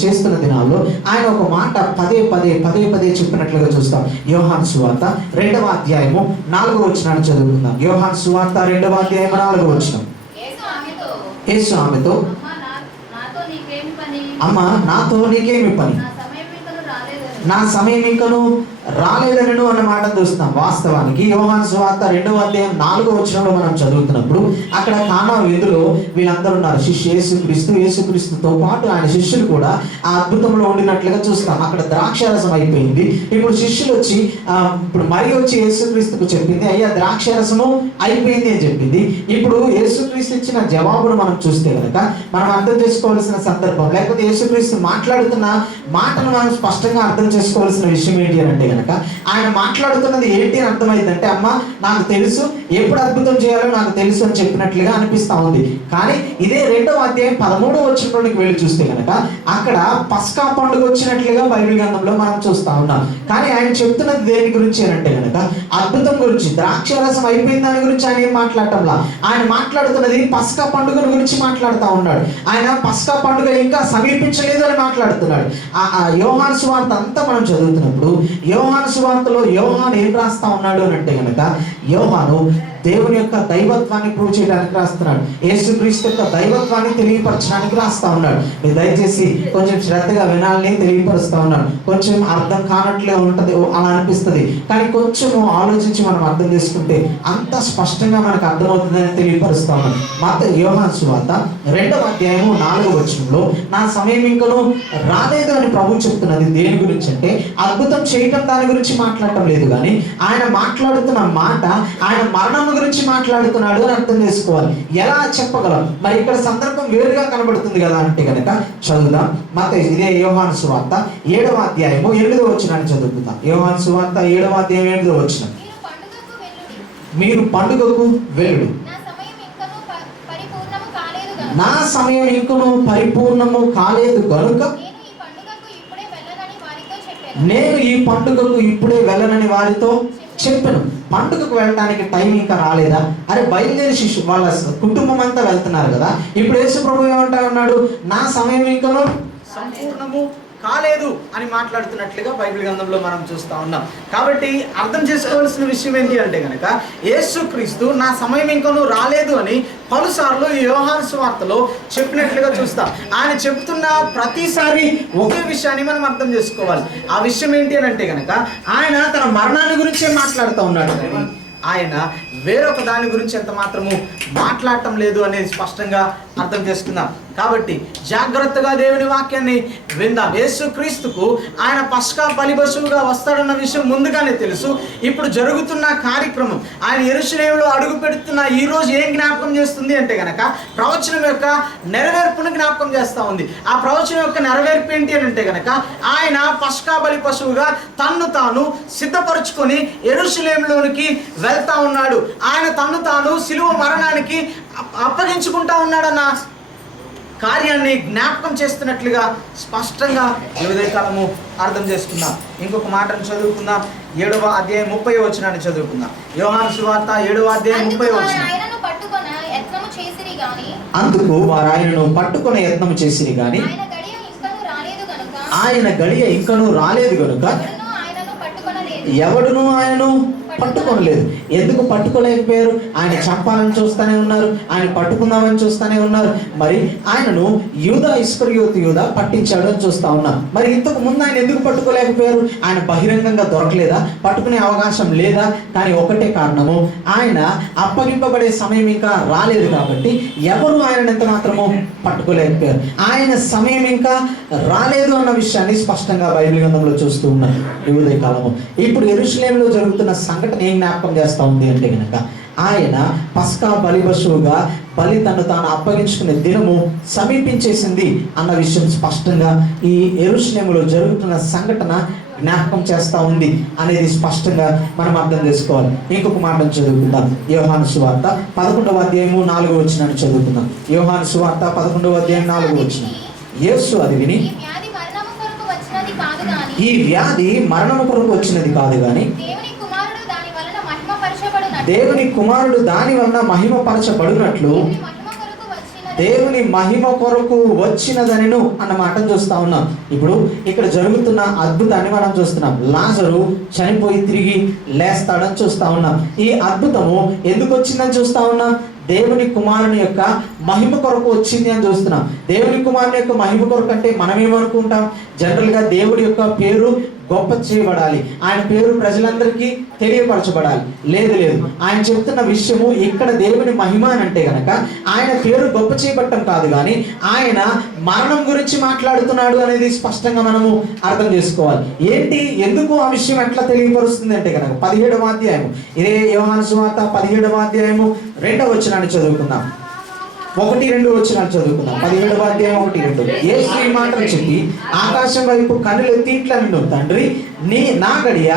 చేస్తున్న దినాల్లో ఆయన ఒక మాట పదే పదే చెప్పినట్లుగా చూస్తాం. యోహాను సువార్త 2వ అధ్యాయము 4వ వచనాన్ని చదువుకుందాం. యోహాను సువార్త 2వ అధ్యాయము 4వ వచనం. యేసు ఆమెతో, అమ్మా నాతో నీకేమి పని, నా సమయం ఇంకను రాలేదనను అన్న మాట చూస్తాం. వాస్తవానికి యోహాను సువార్త 2వ అధ్యాయం 4వ వచనంలో మనం చదువుతున్నప్పుడు అక్కడ కానా విందులో వీళ్ళందరూ ఉన్నారు. యేసుక్రీస్తుతో పాటు ఆయన శిష్యులు కూడా ఆ అద్భుతంలో ఉండినట్లుగా చూస్తాం. అక్కడ ద్రాక్షారసం అయిపోయింది. ఇప్పుడు శిష్యులు వచ్చి ఇప్పుడు మరి వచ్చి యేసుక్రీస్తుకు చెప్పింది, అయ్యా ద్రాక్షారసము అయిపోయింది అని చెప్పింది. ఇప్పుడు యేసుక్రీస్తు ఇచ్చిన జవాబును మనం చూస్తే కనుక మనం అర్థం చేసుకోవాల్సిన సందర్భం, లేకపోతే యేసుక్రీస్తు మాట్లాడుతున్న మాటను మనం స్పష్టంగా అర్థం చేసుకోవాల్సిన విషయం ఏంటి అని అంటే కనుక ఆయన మాట్లాడుతున్నది ఏంటి అని అర్థమైందంటే, అమ్మ నాకు తెలుసు, ఎప్పుడు అద్భుతం చేయాలో నాకు తెలుసు అని చెప్పినట్లుగా అనిపిస్తా ఉంది. కానీ ఇదే 2వ అధ్యాయం 13వ వచనంలోకి వెళ్ళి చూస్తే కనుక అక్కడ పస్కా పండుగ వచ్చినట్లుగా బైబిల్ గ్రంథంలో మనం చూస్తా ఉన్నాం. కానీ ఆయన చెప్తున్నది దేని గురించి అంటే కనుక అద్భుతం గురించి, ద్రాక్షారసం అయిపోయిన దాని గురించి ఆయన ఏం మాట్లాడటంలా. ఆయన మాట్లాడుతున్నది పస్కా పండుగ గురించి మాట్లాడుతూ ఉన్నాడు. ఆయన పస్కా పండుగ ఇంకా సమీపించలేదు అని మాట్లాడుతున్నాడు. యోహాను సువార్త అంతా మనం చదువుతున్నప్పుడు యోహాను సువార్తలో యోహాను ఏం రాస్తా ఉన్నాడు అని అంటే కనుక యోహాను దేవుని యొక్క దైవత్వాన్ని ప్రూవ్ చేయడానికి రాస్తున్నాడు. యేసుక్రీస్తు యొక్క దైవత్వాన్ని తెలియపరచడానికి రాస్తా ఉన్నాడు. మీరు దయచేసి కొంచెం శ్రద్ధగా వినాలని తెలియపరుస్తా ఉన్నాడు. కొంచెం అర్థం కానట్లే ఉంటది అలా అనిపిస్తుంది, కానీ కొంచెము ఆలోచించి మనం అర్థం చేసుకుంటే అంత స్పష్టంగా మనకు అర్థమవుతుందని తెలియపరుస్తా ఉన్నాడు. మత్తయి యోహాను సువార్త 2వ అధ్యాయము 4వ వచనంలో నా సమయం ఇంకను రాలేదు అని ప్రభు చెప్తున్నది దేని గురించి అంటే అద్భుతం చేయటం దాని గురించి మాట్లాడటం లేదు, కానీ ఆయన మాట్లాడుతున్న మాట ఆయన మరణం గురించి మాట్లాడుతున్నాడు అని అర్థం చేసుకోవాలి. ఎలా చెప్పగలం? మరి ఇక్కడ సందర్భం వేరుగా కనబడుతుంది కదా అంటే కనుక చదువుదాం. మత్తయి ఇదే యోహాను సువార్త 7వ అధ్యాయము 8వ వచనాన్ని చదువుకుందాం. యోహాను సువార్త 7వ అధ్యాయం 8వ వచనం. మీరు పండుగకు వెళ్ళుడు, నా సమయం ఇంకను పరిపూర్ణము కాలేదు గనుక నేను ఈ పండుగకు ఇప్పుడే వెళ్ళనని వారితో చెప్పాను. పండుగకు వెళ్ళడానికి టైం ఇంకా రాలేదా? అరే బయలుదేరి శిష్యు వాళ్ళ కుటుంబం అంతా వెళ్తున్నారు కదా. ఇప్పుడు యేసు ప్రభు ఏమంటా ఉన్నాడు? నా సమయం ఇంకను సంపూర్ణము కాలేదు అని మాట్లాడుతున్నట్లుగా బైబిల్ గ్రంథంలో మనం చూస్తూ ఉన్నాం. కాబట్టి అర్థం చేసుకోవాల్సిన విషయం ఏంటి అంటే కనుక యేసుక్రీస్తు నా సమయం ఇంకనూ రాలేదు అని పలుసార్లు ఈ యోహాను సువార్తలో చెప్పినట్లుగా చూస్తాం. ఆయన చెప్తున్న ప్రతిసారి ఒకే విషయాన్ని మనం అర్థం చేసుకోవాలి. ఆ విషయం ఏంటి అని అంటే కనుక ఆయన తన మరణాన్ని గురించే మాట్లాడుతూ ఉన్నాడు, కానీ ఆయన వేరొక దాని గురించి ఎంత మాత్రము మాట్లాడటం లేదు అనేది స్పష్టంగా అర్థం చేసుకుందాం. కాబట్టి జాగ్రత్తగా దేవుని వాక్యాన్ని విందాం. యేసుక్రీస్తుకు ఆయన పస్కా బలి పశువుగా వస్తాడన్న విషయం ముందుగానే తెలుసు. ఇప్పుడు జరుగుతున్న కార్యక్రమం ఆయన యెరూషలేములో అడుగు పెడుతున్న ఈ రోజు ఏం జ్ఞాపకం చేస్తుంది అంటే గనక ప్రవచనం యొక్క నెరవేర్పును జ్ఞాపకం చేస్తూ ఉంది. ఆ ప్రవచనం యొక్క నెరవేర్పు ఏంటి అని అంటే గనక ఆయన పస్కా బలి పశువుగా తన్ను తాను సిద్ధపరుచుకొని యెరూషలేములోనికి వెళ్తా ఉన్నాడు. ఆయన తన్ను తాను సిలువ మరణానికి అప్పగించుకుంటా ఉన్నాడన్న కార్యాన్ని జ్ఞాపకం చేస్తున్నట్లుగా స్పష్టంగా ఈ ఉదయకాలము అర్థం చేసుకుందాం. ఇంకొక మాటను చదువుకుందాం. 7వ అధ్యాయం 30వ వచనాన్ని చదువుకుందాం. యోహాను సువార్త 7వ అధ్యాయం 30వ వచనం. అందుకు వారు ఆయనను పట్టుకునే యత్నం చేసిరి గాని ఆయన గడియ ఇంకనూ రాలేదు గనుక ఎవడును ఆయనను పట్టుకోలేదు. ఎందుకు పట్టుకోలేకపోయారు? ఆయన చంపాలని చూస్తూనే ఉన్నారు, ఆయన పట్టుకుందామని చూస్తూనే ఉన్నారు. మరి ఆయనను యూదా ఇస్కరియోతు యూదా పట్టించాడు అని చూస్తా ఉన్నాం. మరి ఇంతకు ముందు ఆయన ఎందుకు పట్టుకోలేకపోయారు? ఆయన బహిరంగంగా దొరకలేదా? పట్టుకునే అవకాశం లేదా? కానీ ఒకటే కారణము, ఆయన అప్పగింపబడే సమయం ఇంకా రాలేదు కాబట్టి ఎవరు ఆయన ఎంత మాత్రమో పట్టుకోలేకపోయారు. ఆయన సమయం ఇంకా రాలేదు అన్న విషయాన్ని స్పష్టంగా బైబిల్ గ్రంథంలో చూస్తూ ఉన్నారు ఈ ఉదయ కాలము. ఇప్పుడు యెరూషలేములో జరుగుతున్న సంఘటన ఏం జ్ఞాపకం చేస్తూ ఉంది అంటే కనుక ఆయన పస్కా బలి పశువుగా బలి తను తాను అప్పగించుకునే దినము సమీపించేసింది అన్న విషయం స్పష్టంగా ఈ యెరూషలేములో జరుగుతున్న సంఘటన జ్ఞాపకం చేస్తూ ఉంది అనేది స్పష్టంగా మనం అర్థం చేసుకోవాలి. ఇంకొక మాటను చదువుకుందాం. యోహాను సువార్త 11వ అధ్యాయము 4వ వచనాన్ని చదువుకుందాం. యోహాను సువార్త 11వ అధ్యాయం 4వ వచనం. యేసు అది విని, ఈ వ్యాధి మరణము కొరకు వచ్చినది కాదు గాని దేవుని కుమారుడు దాని వలన మహిమపరచబడినట్లు దేవుని మహిమ కొరకు వచ్చినదనిను అన్న మాటను చూస్తా ఉన్నాం. ఇప్పుడు ఇక్కడ జరుగుతున్న అద్భుతాన్ని మనం చూస్తున్నాం. లాజరు చనిపోయి తిరిగి లేస్తాడని చూస్తా ఉన్నాం. ఈ అద్భుతము ఎందుకు వచ్చిందని చూస్తా ఉన్నాం? దేవుని కుమారుని యొక్క మహిమ కొరకు వచ్చింది అని చూస్తున్నాం. దేవుని కుమారుని యొక్క మహిమ కొరకు అంటే మనం ఏమనుకుంటాం? జనరల్గా దేవుడి యొక్క పేరు గొప్ప చేయబడాలి, ఆయన పేరు ప్రజలందరికీ తెలియపరచబడాలి. లేదు లేదు, ఆయన చెప్తున్న విషయము ఇక్కడ దేవుని మహిమ అని అంటే గనక ఆయన పేరు గొప్ప చేయబట్టం కాదు, కానీ ఆయన మరణం గురించి మాట్లాడుతున్నాడు అనేది స్పష్టంగా మనము అర్థం చేసుకోవాలి. ఏంటి, ఎందుకు ఆ విషయం ఎట్లా తెలియపరుస్తుంది అంటే కనుక 17వ అధ్యాయము, ఇదే యోహాను సువార్త 17వ అధ్యాయము 2వ వచనాన్ని చదువుకుందాం. 1-2 వచనాలు చదువుకుందాం. 17వ అధ్యాయం 1-2. యేసు ఈ మాటలు చెప్పి ఆకాశం వైపు కన్నులెత్తి ఇట్లా నిన్ను, తండ్రి నా గడియ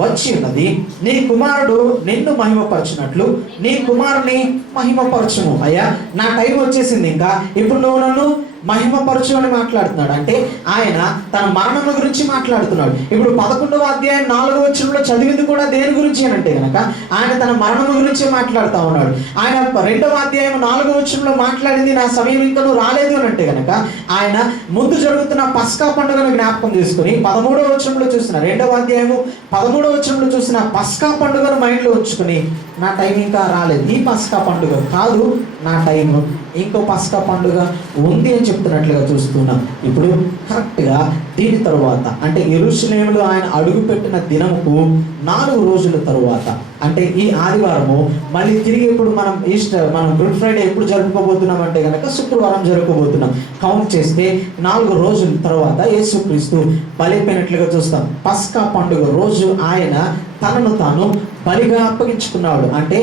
వచ్చి ఉన్నది, నీ కుమారుడు నిన్ను మహిమపరచునట్లు నీ కుమారుని మహిమపరచును. అయ్యా, నా టైం వచ్చేసింది, ఇంకా ఇప్పుడు నువ్వు నన్ను మహిమపరచు అని మాట్లాడుతున్నాడు. అంటే ఆయన తన మరణం గురించి మాట్లాడుతున్నాడు. ఇప్పుడు 11వ అధ్యాయం 4వ వచనంలో చదివింది కూడా దేని గురించి అని అంటే కనుక ఆయన తన మరణం గురించి మాట్లాడుతూ ఉన్నాడు. ఆయన 2వ అధ్యాయం 4వ వచనంలో మాట్లాడింది నా సమయం ఇంకా నువ్వు రాలేదు అని అంటే కనుక ఆయన ముందు జరుగుతున్న పస్కా పండుగను జ్ఞాపకం చేసుకుని 13వ వచనంలో చూసిన 2వ అధ్యాయము 13వ వచనంలో చూసిన పస్కా పండుగను మైండ్లో ఉంచుకుని నా టైం ఇంకా రాలేదు, ఈ పస్కా పండుగ కాదు, నా టైం ఇంకో పస్కా పండుగ ఉంది అని చెప్తున్నట్లుగా చూస్తున్నాం. ఇప్పుడు కరెక్ట్గా దీని తరువాత అంటే యెరూషలేములో ఆయన అడుగుపెట్టిన దినముకు 4 రోజుల తరువాత అంటే ఈ ఆదివారము మళ్ళీ తిరిగి ఇప్పుడు మనం గుడ్ ఫ్రైడే ఎప్పుడు జరుపుకోబోతున్నాం అంటే కనుక శుక్రవారం జరుపుకోబోతున్నాం. కౌంట్ చేస్తే 4 రోజుల తర్వాత యేసుక్రీస్తు బలైపోయినట్లుగా చూస్తాం. పస్కా పండుగ రోజు ఆయన తనను తాను బలిగా అప్పగించుకున్నాడు. అంటే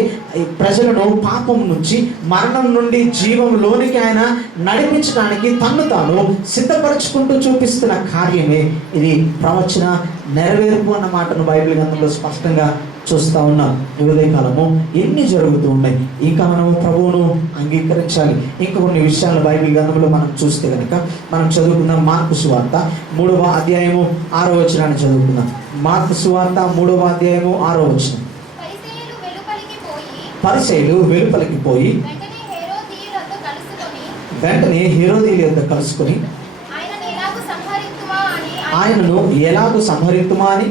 ప్రజలను పాపం నుంచి మరణం నుండి జీవంలోనికి ఆయన నడిపించడానికి తన్ను తాను సిద్ధపరచుకుంటూ చూపిస్తున్న కార్యమే ఇది ప్రవచన నెరవేర్పు అన్న మాటను బైబిల్ గ్రంథంలో స్పష్టంగా చూస్తూ ఉన్నాం. ఈ ఉదయకాలము ఎన్ని జరుగుతూ ఉన్నాయి, ఇంకా మనము ప్రభువును అంగీకరించాలి. ఇంకా కొన్ని విషయాలు బైబిల్ గ్రంథంలో మనం చూస్తే కనుక మనం చదువుకుందాం. మార్కు సువార్త 3వ అధ్యాయము 6వ వచనాన్ని చదువుకుందాం. మార్కు సువార్త 3వ అధ్యాయము 6వ వచనం. పరిసయ్యులు వెలుపలికి పోయి వెంటనే హేరోదీయుల యొద్ద కలుసుకొని ఆయనను ఎలాగూ సంహరిద్దుమా అని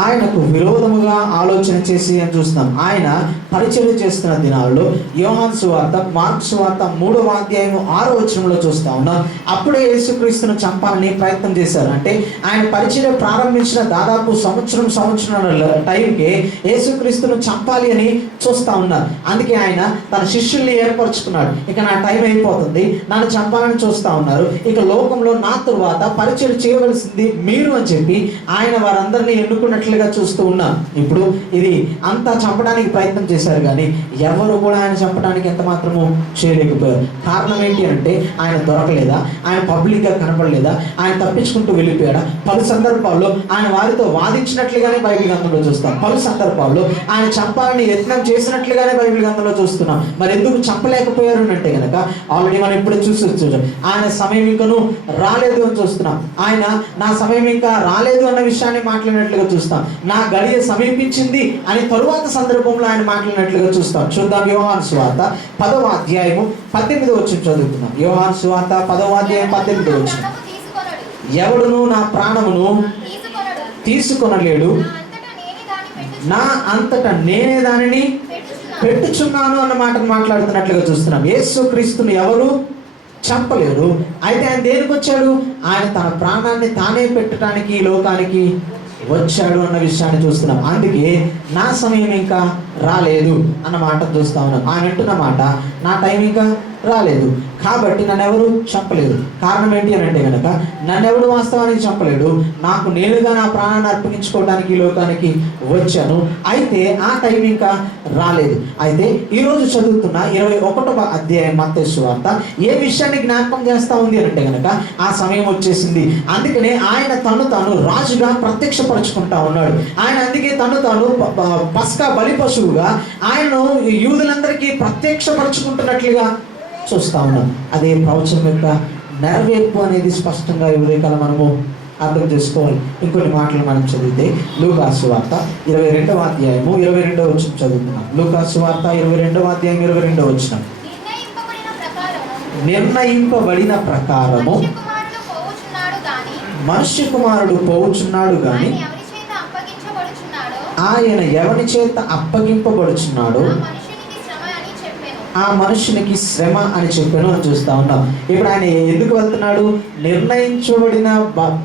ఆయనకు విరోధముగా ఆలోచన చేసి అని చూస్తున్నాం. ఆయన పరిచర్య చేస్తున్న దినాల్లో యోహాను సువార్త, మార్కు సువార్త 3వ అధ్యాయం 6వ వచనంలో చూస్తా ఉన్నాం. అప్పుడే యేసుక్రీస్తును చంపాలని ప్రయత్నం చేశారు. అంటే ఆయన పరిచర్య ప్రారంభించిన దాదాపు సంవత్సరం టైంకి యేసుక్రీస్తును చంపాలి అని చూస్తా ఉన్నారు. అందుకే ఆయన తన శిష్యుల్ని ఏర్పరచుకున్నాడు. ఇక నా టైం అయిపోతుంది, నన్ను చంపాలని చూస్తా ఉన్నారు, ఇక లోకంలో నా తరువాత పరిచర్య చేయవలసింది మీరు అని చెప్పి ఆయన వారందరినీ ఎన్నుకున్నట్లుగా చూస్తూ ఉన్నాం. ఇప్పుడు ఇది అంతా చంపడానికి ప్రయత్నం చేశారు, కానీ ఎవరు కూడా ఆయన చంపడానికి ఎంత మాత్రము చేయలేకపోయారు. కారణం ఏంటి అంటే ఆయన దొరకలేదా, ఆయన పబ్లిక్గా కనపడలేదా, ఆయన తప్పించుకుంటూ వెళ్ళిపోయాడా? పలు సందర్భాల్లో ఆయన వారితో వాదించినట్లుగానే బైబిల్ గ్రంథంలో చూస్తాం. పలు సందర్భాల్లో ఆయన చంపాలని యత్నం చేసినట్లుగానే బైబిల్ గ్రంథంలో చూస్తున్నాం. మరి ఎందుకు చంపలేకపోయారు అంటే కనుక ఆల్రెడీ మనం ఇప్పుడు చూసి ఆయన సమయం ఇంకను రాలేదు అని చూస్తున్నాం. ఆయన నా సమయం ఇంకా రాలేదు అన్న విషయాన్ని మాట్లాడినట్లుగా చూస్తాం. నా గడియ సమీపించింది అని తరువాత సందర్భంలో ఆయన మాట్లాడినట్లుగా చూస్తాం. చూద్దాం. యోహాను సువార్త 10వ అధ్యాయము 18వ వచనం చదువుతున్నాం. యోహాను సువార్త 10వ అధ్యాయం 18వ వచనం. ఎవడును నా ప్రాణమును తీసుకొనలేడు, నా అంతటా నేనే దానిని పెట్టుచున్నాను అన్న మాటను మాట్లాడుతున్నట్లుగా చూస్తున్నాం. యేసుక్రీస్తుని ఎవరు చంపలేరు. అయితే ఆయన దేనికి వచ్చాడు? ఆయన తన ప్రాణాన్ని తానే పెట్టడానికి ఈ లోకానికి వచ్చాడు అన్న విషయాన్ని చూస్తున్నాం. అందుకే నా సమయం ఇంకా రాలేదు అన్న మాట చూస్తా ఉన్నాం. ఆయన అంటున్న మాట, నా టైం ఇంకా రాలేదు కాబట్టి నన్ను ఎవరు చంపలేరు. కారణం ఏంటి అని అంటే కనుక నన్నెవడు వాస్తవానికి చంపలేడు, నాకు నేనుగా నా ప్రాణాన్ని అర్పించుకోవడానికి ఈ లోకానికి వచ్చాను. అయితే ఆ టైం ఇంకా రాలేదు. అయితే ఈరోజు చదువుతున్న 21వ అధ్యాయం మత్తయి సువార్త ఏ విషయాన్ని జ్ఞాపకం చేస్తా ఉంది అంటే కనుక ఆ సమయం వచ్చేసింది. అందుకనే ఆయన తను తాను రాజుగా ప్రత్యక్షపరచుకుంటా ఉన్నాడు. ఆయన అందుకే తను తాను పస్కా బలి పశువుగా ఆయనను యూదులందరికీ ప్రత్యక్షపరచుకుంటున్నట్లుగా చూస్తా ఉన్నాం. అదే ప్రవచనం యొక్క నెరవేర్పు అనేది స్పష్టంగా ఈ ఉదయకాలం మనము అర్థం చేసుకోవాలి. ఇంకొన్ని మాటలు మనం చదివితే లూకాసు వార్త 22వ అధ్యాయము 22వ వచనం చదువుతున్నాం. లూకాసు వార్త 22వ అధ్యాయం 22వ వచనం. నిర్ణయింపబడిన ప్రకారము మనుష్య కుమారుడు పోవుచున్నాడు గాని ఆయన ఎవరి చేత అప్పగింపబడుచున్నాడో ఆ మనుషునికి శ్రమ అని చెప్పాను అని చూస్తా ఉన్నాం. ఇప్పుడు ఆయన ఎందుకు వెళ్తున్నాడు? నిర్ణయించబడిన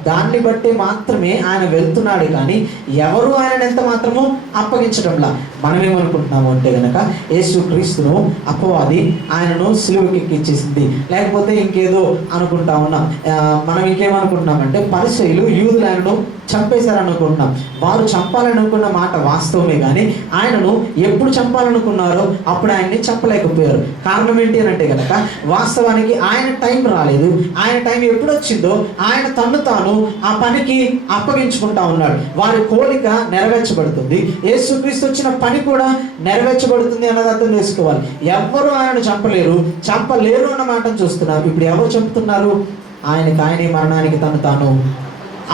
దాన్ని బట్టి మాత్రమే ఆయన వెళ్తున్నాడు, కానీ ఎవరు ఆయన ఎంత మాత్రము అప్పగించడంలా. మనమేమనుకుంటున్నాము అంటే కనుక యేసుక్రీస్తును అపవాది ఆయనను సిలువకి ఎక్కించేసింది, లేకపోతే ఇంకేదో అనుకుంటా ఉన్నాం. మనం ఇంకేమనుకుంటున్నామంటే పరిసయ్యులు యూదులు ఆయనను చంపేశారనుకుంటున్నాం. వారు చంపాలనుకున్న మాట వాస్తవమే, కానీ ఆయనను ఎప్పుడు చంపాలనుకున్నారో అప్పుడు ఆయన్ని చంపలేకపోయారు. కారణం ఏంటి అని అంటే కనుక వాస్తవానికి ఆయన టైం రాలేదు. ఆయన టైం ఎప్పుడు వచ్చిందో ఆయన తను తాను ఆ పనికి అప్పగించుకుంటా ఉన్నాడు. వారి కోరిక నెరవేర్చబడుతుంది, యేసుక్రీస్తు వచ్చిన పని కూడా నెరవేర్చబడుతుంది అన్నది అర్థం చేసుకోవాలి. ఎవ్వరూ ఆయనను చంపలేరు అన్న మాటను చూస్తున్నారు. ఇప్పుడు ఎవరు చంపుతున్నారు? ఆయనే మరణానికి తను తాను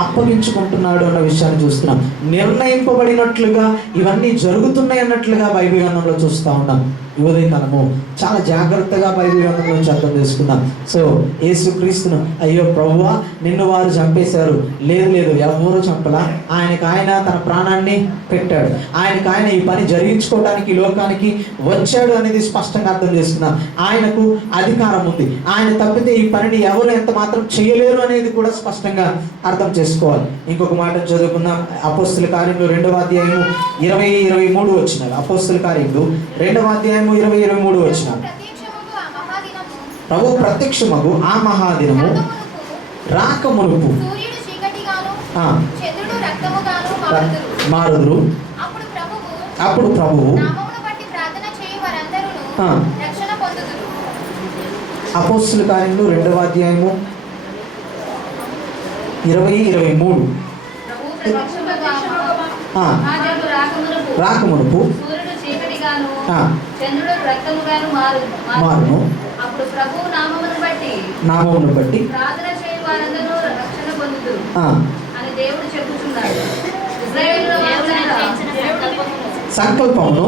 అప్పగించుకుంటున్నాడు అన్న విషయాన్ని చూస్తున్నాం. నిర్ణయింపబడినట్లుగా ఇవన్నీ జరుగుతున్నాయి అన్నట్లుగా బైబిల్ గ్రంథంలో చూస్తూ ఉన్నాం. ఉదయకాలము చాలా జాగ్రత్తగా బైబిల్ గ్రంథంలో అర్థం చేసుకున్నాం. సో యేసుక్రీస్తును అయ్యో ప్రభువా నిన్ను వారు చంపేశారు, లేదు ఎవరు చంపలా, ఆయనకు ఆయన తన ప్రాణాన్ని పెట్టాడు, ఆయనకు ఆయన ఈ పని జరిగించుకోవడానికి లోకానికి వచ్చాడు అనేది స్పష్టంగా అర్థం చేసుకున్నాం. ఆయనకు అధికారం ఉంది, ఆయన తప్పితే ఈ పనిని ఎవరు ఎంత మాత్రం చేయలేరు అనేది కూడా స్పష్టంగా అర్థం చేసుకోవాలి. ఇంకొక మాట చదువుకుందాం. అపోస్తల కార్యములు 2వ అధ్యాయము 20-23 వచనాలు. అపోస్తల కార్యములు 2వ అధ్యాయము 20-23 వచనాలు. ప్రభు ప్రత్యక్షమగు ఆ మహాదినము రాకమునుపు మారుదురు. అప్పుడు ప్రభువు అపోస్తల కార్యములు 2వ అధ్యాయము 20-23 రాకమునుపు మారును. నామమును బట్టి సంకల్పమును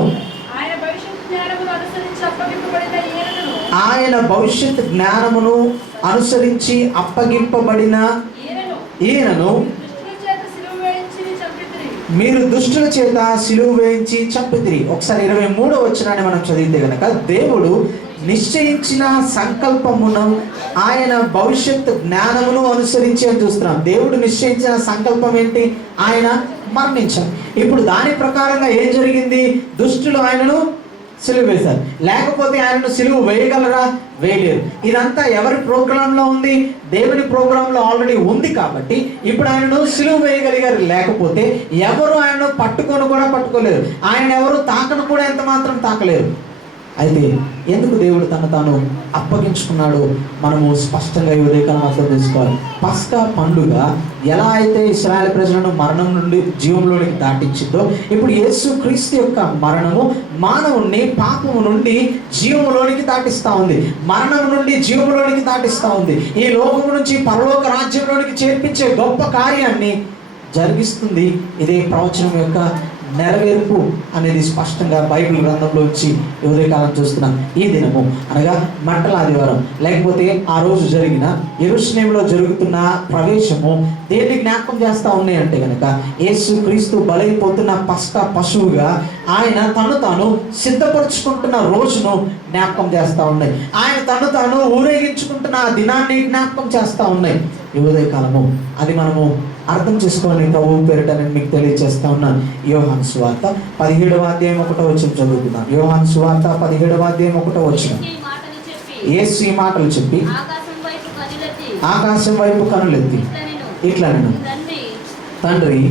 ఆయన భవిష్యత్ జ్ఞానమును అనుసరించి అప్పగింపబడిన ఈయనను మీరు దుష్టుల చేత సిలువ వేయించి చంపితిరి. ఒకసారి 23వ వచనాన్ని మనం చదివితే గనక, దేవుడు నిశ్చయించిన సంకల్పమును ఆయన భవిష్యత్ జ్ఞానమును అనుసరించి అని చూస్తున్నాం. దేవుడు నిశ్చయించిన సంకల్పం ఏంటి? ఆయన మరణించారు. ఇప్పుడు దాని ప్రకారంగా ఏం జరిగింది? దుష్టులు ఆయనను సిలువ వేశారు. లేకపోతే ఆయనను సిలువ వేయగలరా? వేయలేరు. ఇదంతా ఎవరి ప్రోగ్రాంలో ఉంది? దేవుని ప్రోగ్రాంలో ఆల్రెడీ ఉంది. కాబట్టి ఇప్పుడు ఆయనను సిలువ వేయగలిగారు. లేకపోతే ఎవరు ఆయనను పట్టుకొని కూడా పట్టుకోలేరు. ఆయన ఎవరు తాకను కూడా ఎంత మాత్రం తాకలేరు. అయితే ఎందుకు దేవుడు తను తాను అప్పగించుకున్నాడు? మనము స్పష్టంగా ఈ ఉదయకాలం అర్థం చేసుకోవాలి. పస్కా పండుగ ఎలా అయితే ఇశ్రాయేలు ప్రజలను మరణం నుండి జీవంలోనికి దాటించిందో, ఇప్పుడు యేసు క్రీస్తు యొక్క మరణము మానవుణ్ణి పాపము నుండి జీవములోనికి దాటిస్తూ ఉంది. మరణం నుండి జీవములోనికి దాటిస్తూ ఉంది. ఈ లోకము నుంచి పరలోక రాజ్యంలోనికి చేర్పించే గొప్ప కార్యాన్ని జరిగిస్తుంది. ఇదే ప్రవచనం యొక్క నెరవేర్పు అనేది స్పష్టంగా బైబిల్ గ్రంథంలో వచ్చి ఉదయకాలం చూస్తున్నాం. ఈ దినము అనగా మంటల ఆదివారం, లేకపోతే ఆ రోజు జరిగిన యెరూషలేములో జరుగుతున్న ప్రవేశము దేన్ని జ్ఞాపకం చేస్తూ ఉన్నాయంటే కనుక, యేసు క్రీస్తు బలైపోతున్న పస్కా పశువుగా ఆయన తను తాను సిద్ధపరచుకుంటున్న రోజును జ్ఞాపకం చేస్తూ ఉన్నాయి. ఆయన తను తాను ఊరేగించుకుంటున్న ఆ దినాన్ని జ్ఞాపకం చేస్తూ ఉన్నాయి. ఈ ఉదయకాలము అది మనము అర్థం చేసుకోవాలని ప్రభు పేరిట నేను మీకు తెలియజేస్తా ఉన్నాను. యోహాను సువార్త 17వ అధ్యాయం 1వ వచనం చదువుతున్నాను. యోహాను సువార్త 17వ అధ్యాయం 1వ వచనం. యేసు ఈ మాటలు చెప్పి ఆకాశం వైపు కనులెత్తి ఇట్లా నేను, తండ్రి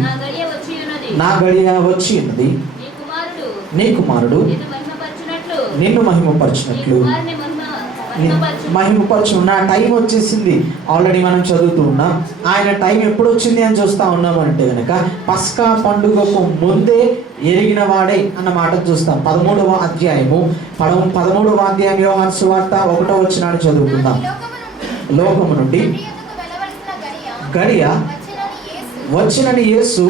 నా గడియ వచ్చి ఉన్నది, నీ కుమారుడు నిన్ను మహిమపరచినట్లు మహిమపరచు. నా టైం వచ్చేసింది. ఆల్రెడీ మనం చదువుతూ ఉన్నాం. ఆయన టైం ఎప్పుడు వచ్చింది అని చూస్తూ ఉన్నామంటే కనుక, పస్కా పండుగకు ముందే ఎరిగిన వాడే అన్న మాట చూస్తాం. 13వ అధ్యాయం యోహాను సువార్త 1వ వచనాన్ని చదువుకుందాం. లోకము నుండి గడియ వచ్చినని యేసు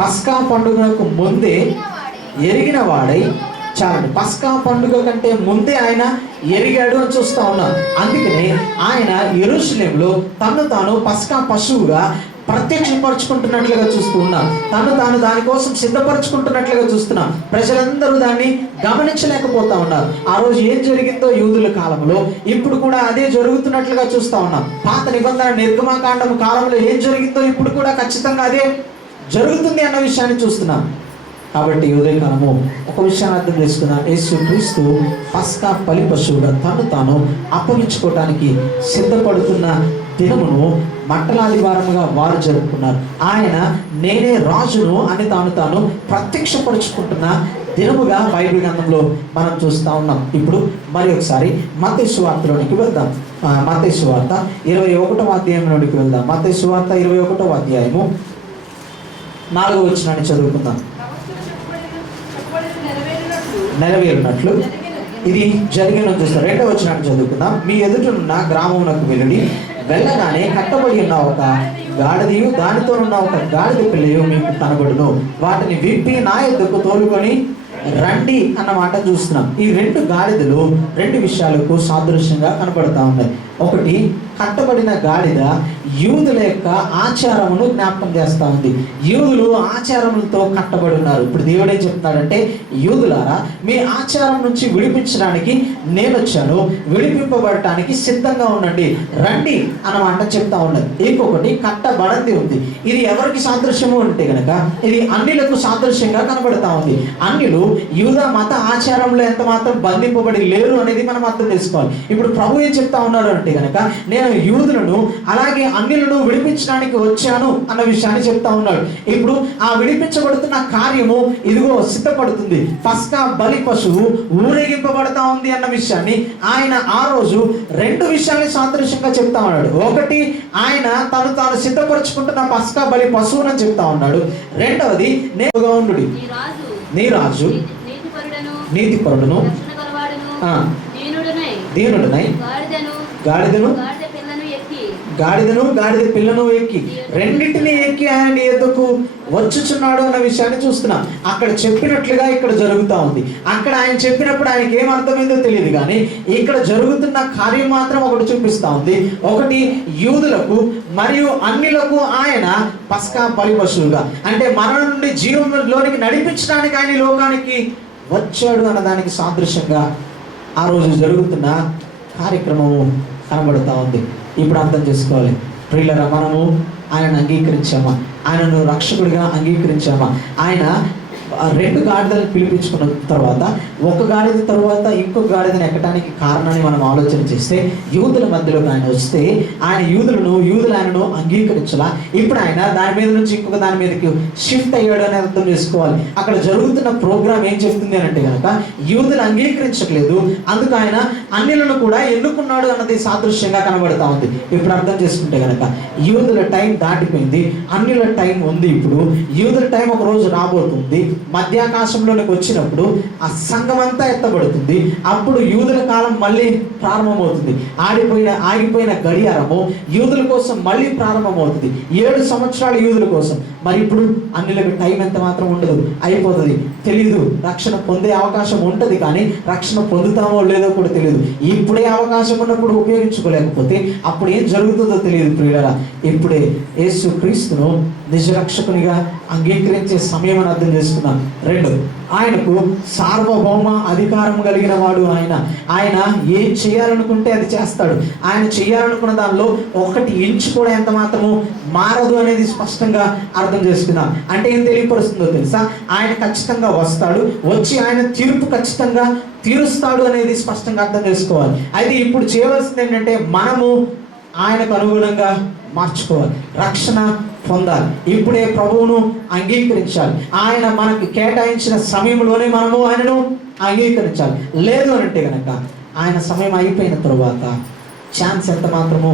పస్కా పండుగకు ముందే ఎరిగిన వాడై, చాలండి, పస్కా పండుగ కంటే ముందే ఆయన ఎరిగాడు అని చూస్తా ఉన్నాం. అందుకనే ఆయన యెరూషలేములో తను తాను పస్కా పశువుగా ప్రత్యక్షపరచుకుంటున్నట్లుగా చూస్తూ ఉన్నాం. తను తాను దానికోసం సిద్ధపరచుకుంటున్నట్లుగా చూస్తున్నాం. ప్రజలందరూ దాన్ని గమనించలేకపోతా ఉన్నారు. ఆ రోజు ఏం జరిగిందో యూదుల కాలంలో ఇప్పుడు కూడా అదే జరుగుతున్నట్లుగా చూస్తా ఉన్నాం. పాత నిబంధన నిర్గమకాండం కాలంలో ఏం జరిగిందో ఇప్పుడు కూడా ఖచ్చితంగా అదే జరుగుతుంది అన్న విషయాన్ని చూస్తున్నాం. కాబట్టి ఉదయకాలము ఒక విషయాన్ని అర్థం చేసుకున్నాం. యేసు క్రీస్తు పస్కా బలి పశువుగా తను తాను అప్పగించుకోవటానికి సిద్ధపడుతున్న దినమును మంటలాదివారముగా వారు జరుపుకున్నారు. ఆయన నేనే రాజును అని తాను ప్రత్యక్షపరుచుకుంటున్న దినముగా బైబిల్ గ్రంథంలో మనం చూస్తూ ఉన్నాం. ఇప్పుడు మరి ఒకసారి మత్తయి సువార్తలోనికి వెళ్దాం. మత్తయి సువార్త 21వ అధ్యాయంలోనికి వెళ్దాం. మత్తయి సువార్త 21వ అధ్యాయము 4వ వచనాన్ని చదువుకుందాం. నెరవేరినట్లు ఇది జరిగిన చూస్తారు. 2వ వచనాన్ని చదువుకుందాం. మీ ఎదుటనున్న గ్రామమునకు వెళ్ళి, వెళ్ళగానే కట్టబడి ఉన్న ఒక గాడిదయు దానితో ఉన్న ఒక గాడిద పిల్లయు మీకు కనబడును. వాటిని విప్పి నా యొద్దకు తోలుకొని రండి అన్న మాట చూస్తున్నాం. ఈ 2 గాడిదలు 2 విషయాలకు సాదృశ్యంగా కనబడతా ఉన్నాయి. ఒకటి, కట్టబడిన గాడిద యూదుల యొక్క ఆచారమును జ్ఞాపకం చేస్తూ ఉంది. యూదులు ఆచారములతో కట్టబడి ఉన్నారు. ఇప్పుడు దేవుడు ఏం చెప్తున్నాడంటే, యూదులారా, మీ ఆచారం నుంచి విడిపించడానికి నేను వచ్చాను, విడిపింపబడటానికి సిద్ధంగా ఉండండి, రండి అన్నమాట చెప్తా ఉన్నది. ఇంకొకటి, కట్టబడింది ఉంది. ఇది ఎవరికి సాదృశ్యము అంటే కనుక ఇది అన్యులకు సాదృశ్యంగా కనబడతా ఉంది. అన్యులు యూదా మత ఆచారంలో ఎంత మాత్రం బంధింపబడి లేరు అనేది మనం అర్థం చేసుకోవాలి. ఇప్పుడు ప్రభు ఏం చెప్తా ఉన్నాడు అంటే కనుక, నేను యూదులను అలాగే అన్యులను విడిపించడానికి వచ్చాను అన్న విషయాన్ని చెప్తా ఉన్నాడు. ఇప్పుడు ఆ విడిపించబడుతున్న కార్యము ఇదిగో సిద్ధపడుతుంది. పస్కా బలి పశువు ఊరేగింపబడతా ఉంది అన్న విషయాన్ని ఆయన ఆ రోజు 2 విషయాన్ని సాదృశ్యంగా చెప్తా ఉన్నాడు. ఒకటి, ఆయన తాను సిద్ధపరచుకుంటున్న పస్కా బలి పశువునని చెప్తా ఉన్నాడు. రెండవది, నేనుగా ఉండు, నీ రాజు నీతిపరుడును దీనుడునై గాడిదను గాడిదను గాడిద పిల్లను ఎక్కి రెండింటిని ఎక్కి ఆయన నీ ఎద్దుకు వచ్చుచున్నాడు అన్న విషయాన్ని చూస్తున్నాం. అక్కడ చెప్పినట్లుగా ఇక్కడ జరుగుతూ ఉంది. అక్కడ ఆయన చెప్పినప్పుడు ఆయనకి ఏం అర్థమైందో తెలియదు, కానీ ఇక్కడ జరుగుతున్న కార్యం మాత్రం ఒకటి చూపిస్తూ ఉంది. ఒకటి, యూదులకు మరియు అన్యులకు ఆయన పస్కా బలి పశువుగా, అంటే మరణం నుండి జీవంలోనికి నడిపించడానికి ఆయన ఈ లోకానికి వచ్చాడు అన్నదానికి సాదృశ్యంగా ఆ రోజు జరుగుతున్న కార్యక్రమము కనబడుతూ ఉంది. ఇప్పుడు అర్థం చేసుకోవాలి ప్రియులారా, మనము ఆయనను అంగీకరించామా? ఆయనను రక్షకుడిగా అంగీకరించామా? ఆయన 2 గాడిదలను పిలిపించుకున్న తర్వాత ఒక గాడిద తర్వాత ఇంకొక గాడిదను ఎక్కడానికి కారణాన్ని మనం ఆలోచన చేస్తే, యూదుల మధ్యలోకి ఆయన వస్తే ఆయన యూదులు ఆయనను అంగీకరించాలా? ఇప్పుడు ఆయన దాని మీద నుంచి ఇంకొక దాని మీదకి షిఫ్ట్ అయ్యాడు అని అర్థం చేసుకోవాలి. అక్కడ జరుగుతున్న ప్రోగ్రామ్ ఏం చెప్తుంది అని అంటే కనుక, యూదులు అంగీకరించట్లేదు, అందుకు ఆయన అన్యులను కూడా ఎన్నుకున్నాడు అన్నది సాదృశ్యంగా కనబడతా ఉంది. ఇప్పుడు అర్థం చేసుకుంటే కనుక, యూదుల టైం దాటిపోయింది, అన్యుల టైం ఉంది. ఇప్పుడు యూదుల టైం ఒక రోజు రాబోతుంది. మధ్యాకాశంలోనికి వచ్చినప్పుడు ఆ సంఘం అంతా ఎత్తబడుతుంది. అప్పుడు యూదుల కాలం మళ్ళీ ప్రారంభమవుతుంది. ఆగిపోయిన గడియారము యూదుల కోసం మళ్ళీ ప్రారంభమవుతుంది. 7 సంవత్సరాలు యూదుల కోసం. మరి ఇప్పుడు అన్యులకు టైం ఎంత మాత్రం ఉండదు, అయిపోతుంది. తెలియదు, రక్షణ పొందే అవకాశం ఉంటుంది, కానీ రక్షణ పొందుతామో లేదో కూడా తెలియదు. ఇప్పుడే అవకాశం ఉన్నప్పుడు ఉపయోగించుకోలేకపోతే అప్పుడు ఏం జరుగుతుందో తెలియదు ప్రియులారా. ఇప్పుడే యేసు క్రీస్తును నిజరక్షకునిగా అంగీకరించే సమయం అని అర్థం చేసుకున్నాం. 2, ఆయనకు సార్వభౌమ అధికారం కలిగిన వాడు ఆయన ఏం చేయాలనుకుంటే అది చేస్తాడు. ఆయన చేయాలనుకున్న దానిలో 1 ఇంచు కూడా ఎంత మాత్రము మారదు అనేది స్పష్టంగా అర్థం చేసుకున్నాం. అంటే ఏం తెలియపరుస్తుందో తెలుసా? ఆయన ఖచ్చితంగా వస్తాడు, వచ్చి ఆయన తీర్పు ఖచ్చితంగా తీరుస్తాడు అనేది స్పష్టంగా అర్థం చేసుకోవాలి. అయితే ఇప్పుడు చేయవలసింది ఏంటంటే, మనము ఆయనకు అనుగుణంగా మార్చుకోవాలి, రక్షణ పొందాలి. ఇప్పుడే ప్రభువును అంగీకరించాలి. ఆయన మనకు కేటాయించిన సమయంలోనే మనము ఆయనను అంగీకరించాలి. లేదు అంటే కనుక ఆయన సమయం అయిపోయిన తరువాత ఛాన్స్ ఎంత మాత్రము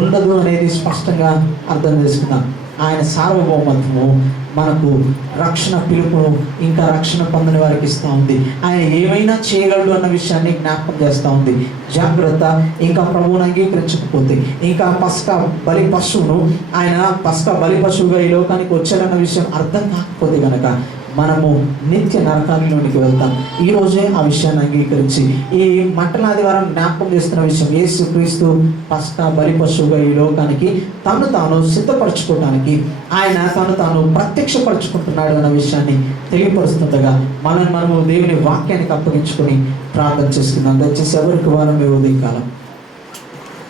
ఉండదు అనేది స్పష్టంగా అర్థం చేసుకున్నాం. ఆయన సార్వభౌమత్వము మనకు రక్షణ పిలుపును ఇంకా రక్షణ పొందని వారికి ఇస్తూ ఉంది. ఆయన ఏమైనా చేయగలడు అన్న విషయాన్ని జ్ఞాపకం చేస్తూ ఉంది. జాగ్రత్త, ఇంకా ప్రభువును అంగీకరించకపోతే, ఇంకా పస్కా బలి పశువును ఆయన పస్కా బలి పశువుగా ఈ లోకానికి వచ్చాడన్న విషయం అర్థం కాకపోతే కనుక మనము నిత్య నరకాలలోనికి వెళ్తాం. ఈ రోజే ఆ విషయాన్ని అంగీకరించి ఈ మంటల ఆదివారం జ్ఞాపకం చేస్తున్న విషయం, యేసు క్రీస్తు పస్కా బలి పశువుగా ఈ లోకానికి తను తాను సిద్ధపరచుకోవడానికి ఆయన తను తాను ప్రత్యక్షపరచుకుంటున్నాడు అన్న విషయాన్ని తెలియపరుస్తుండగా మనము దేవుని వాక్యానికి అప్పగించుకొని ప్రార్థన చేసుకుందాం. దయచేసి ఎవరికి వారం ఉదయకాలం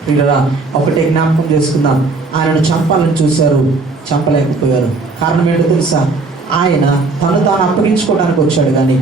ప్రియులారా ఒకటే జ్ఞాపకం చేసుకుందాం. ఆయనను చంపాలని చూశారు, చంపలేకపోయారు. కారణం ఏంటో తెలుసా? ఆయన తను తాను అప్పగించుకోవడానికి వచ్చాడు, కానీ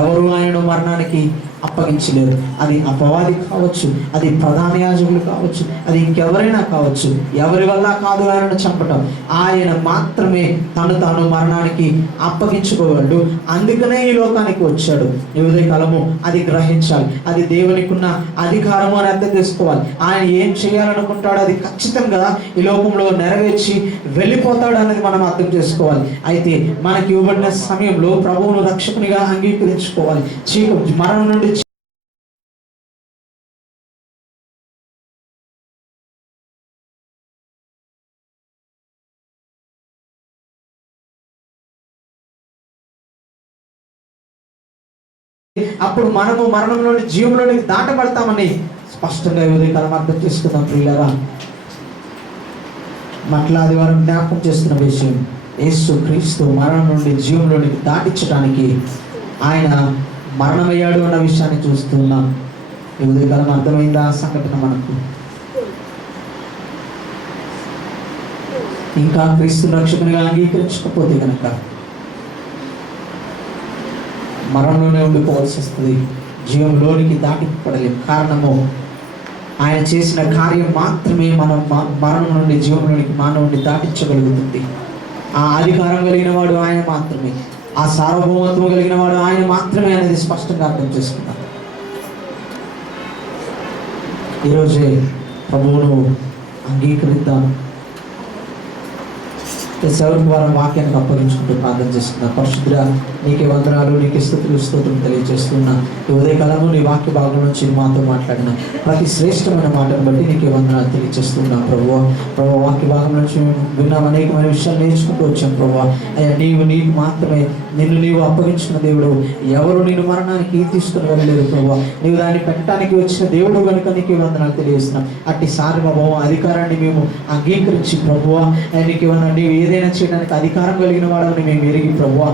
ఎవరు ఆయనను మరణానికి అప్పగించలేరు. అది అపవాది కావచ్చు, అది ప్రధాన యాజకులు కావచ్చు, అది ఇంకెవరైనా కావచ్చు, ఎవరి వల్ల కాదు ఆయనను చంపటం. ఆయన మాత్రమే తను తాను మరణానికి అప్పగించుకోగలడు. అందుకనే ఈ లోకానికి వచ్చాడు. ఈ ఉదయకాలము అది గ్రహించాలి. అది దేవునికి ఉన్న అధికారము అని అర్థం చేసుకోవాలి. ఆయన ఏం చేయాలనుకుంటాడో అది ఖచ్చితంగా ఈ లోకంలో నెరవేర్చి వెళ్ళిపోతాడు అనేది మనం అర్థం చేసుకోవాలి. అయితే మనకి ఇవ్వబడిన సమయంలో ప్రభువును రక్షకునిగా అంగీకరించుకోవాలి. మరణం నుండి అప్పుడు మనము మరణంలోని జీవంలోనికి దాటబడతామని స్పష్టంగా ఉదయకాలం అర్థం చేసుకుందాం ప్రియులారా. మట్ల ఆదివారం జ్ఞాపకం చేస్తున్న విషయం, యేసు క్రీస్తు మరణం నుండి జీవంలోనికి దాటించడానికి ఆయన మరణమయ్యాడు అన్న విషయాన్ని చూస్తున్నాం. ఈ ఉదయకాలం అర్థమైందా ఆ సంఘటన మనకు? ఇంకా క్రీస్తు రక్షకునిగా అంగీకరించకపోతే కనుక మరణంలోనే ఉండిపోవాల్సి వస్తుంది, జీవంలోనికి దాటిపడలేము. కారణము ఆయన చేసిన కార్యం మాత్రమే మనం మరణం నుండి జీవంలోనికి మానవుడిని దాటించగలుగుతుంది. ఆ అధికారం కలిగిన వాడు ఆయన మాత్రమే, ఆ సార్వభౌమత్వం కలిగిన వాడు ఆయన మాత్రమే అనేది స్పష్టంగా అర్థం చేసుకున్నాం. ఈరోజే ప్రభువును అంగీకరిద్దాం. సేవ ద్వారా వాక్యానికి అప్పగించుకుంటూ ప్రార్థన చేస్తున్నా. పరిశుద్ధుడా నీకే వందనాలు, నీకే స్తుతులు స్తోత్రం తెలియజేస్తున్నా. ఈ ఉదయకాలంలో నీ వాక్య భాగం నుంచి మాతో మాట్లాడిన ప్రతి శ్రేష్టమైన మాటను బట్టి నీకే వందనాలు తెలియజేస్తున్నా ప్రభువా. ప్రభు వాక్య భాగం నుంచి విన్నాం, అనేకమైన విషయాలు నేర్చుకుంటూ వచ్చాం ప్రభువా. అయ్యా నీకు మాత్రమే నిన్ను నీవు అప్పగించిన దేవుడు, ఎవరు నిన్ను మరణానికి తీసుకుని వెళ్ళలేదు ప్రభువా. నీవు దాన్ని పెట్టడానికి వచ్చిన దేవుడు కనుక నీకే వందనాలు తెలియజేస్తున్నాం. అట్టి సార్వభౌమ అధికారాన్ని మేము అంగీకరించి ప్రభువా, నీకు ఏమన్నా నీవు ఏదైనా చేయడానికి అధికారం కలిగిన వాడని మేము ఎరిగి ప్రభువా,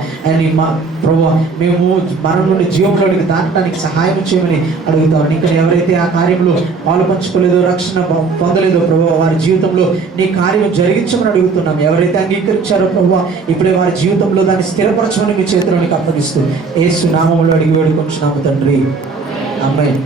మా ప్రభువా మేము మరణం నుండి జీవంలోనికి దాటడానికి సహాయం చేయమని అడుగుతాం. ఇంకా ఎవరైతే ఆ కార్యంలో పాలు పంచుకోలేదో, రక్షణ పొందలేదో ప్రభువా, వారి జీవితంలో నీ కార్యం జరిగించమని అడుగుతున్నాం. ఎవరైతే అంగీకరించారో ప్రభువా, ఇప్పుడే వారి జీవితంలో దాన్ని స్థిరపరచమని మీ చేతిలోనికి అప్పగిస్తూ యేసు నామములో అడిగి వేడుకొంచున్నాము తండ్రి. ఆమేన్.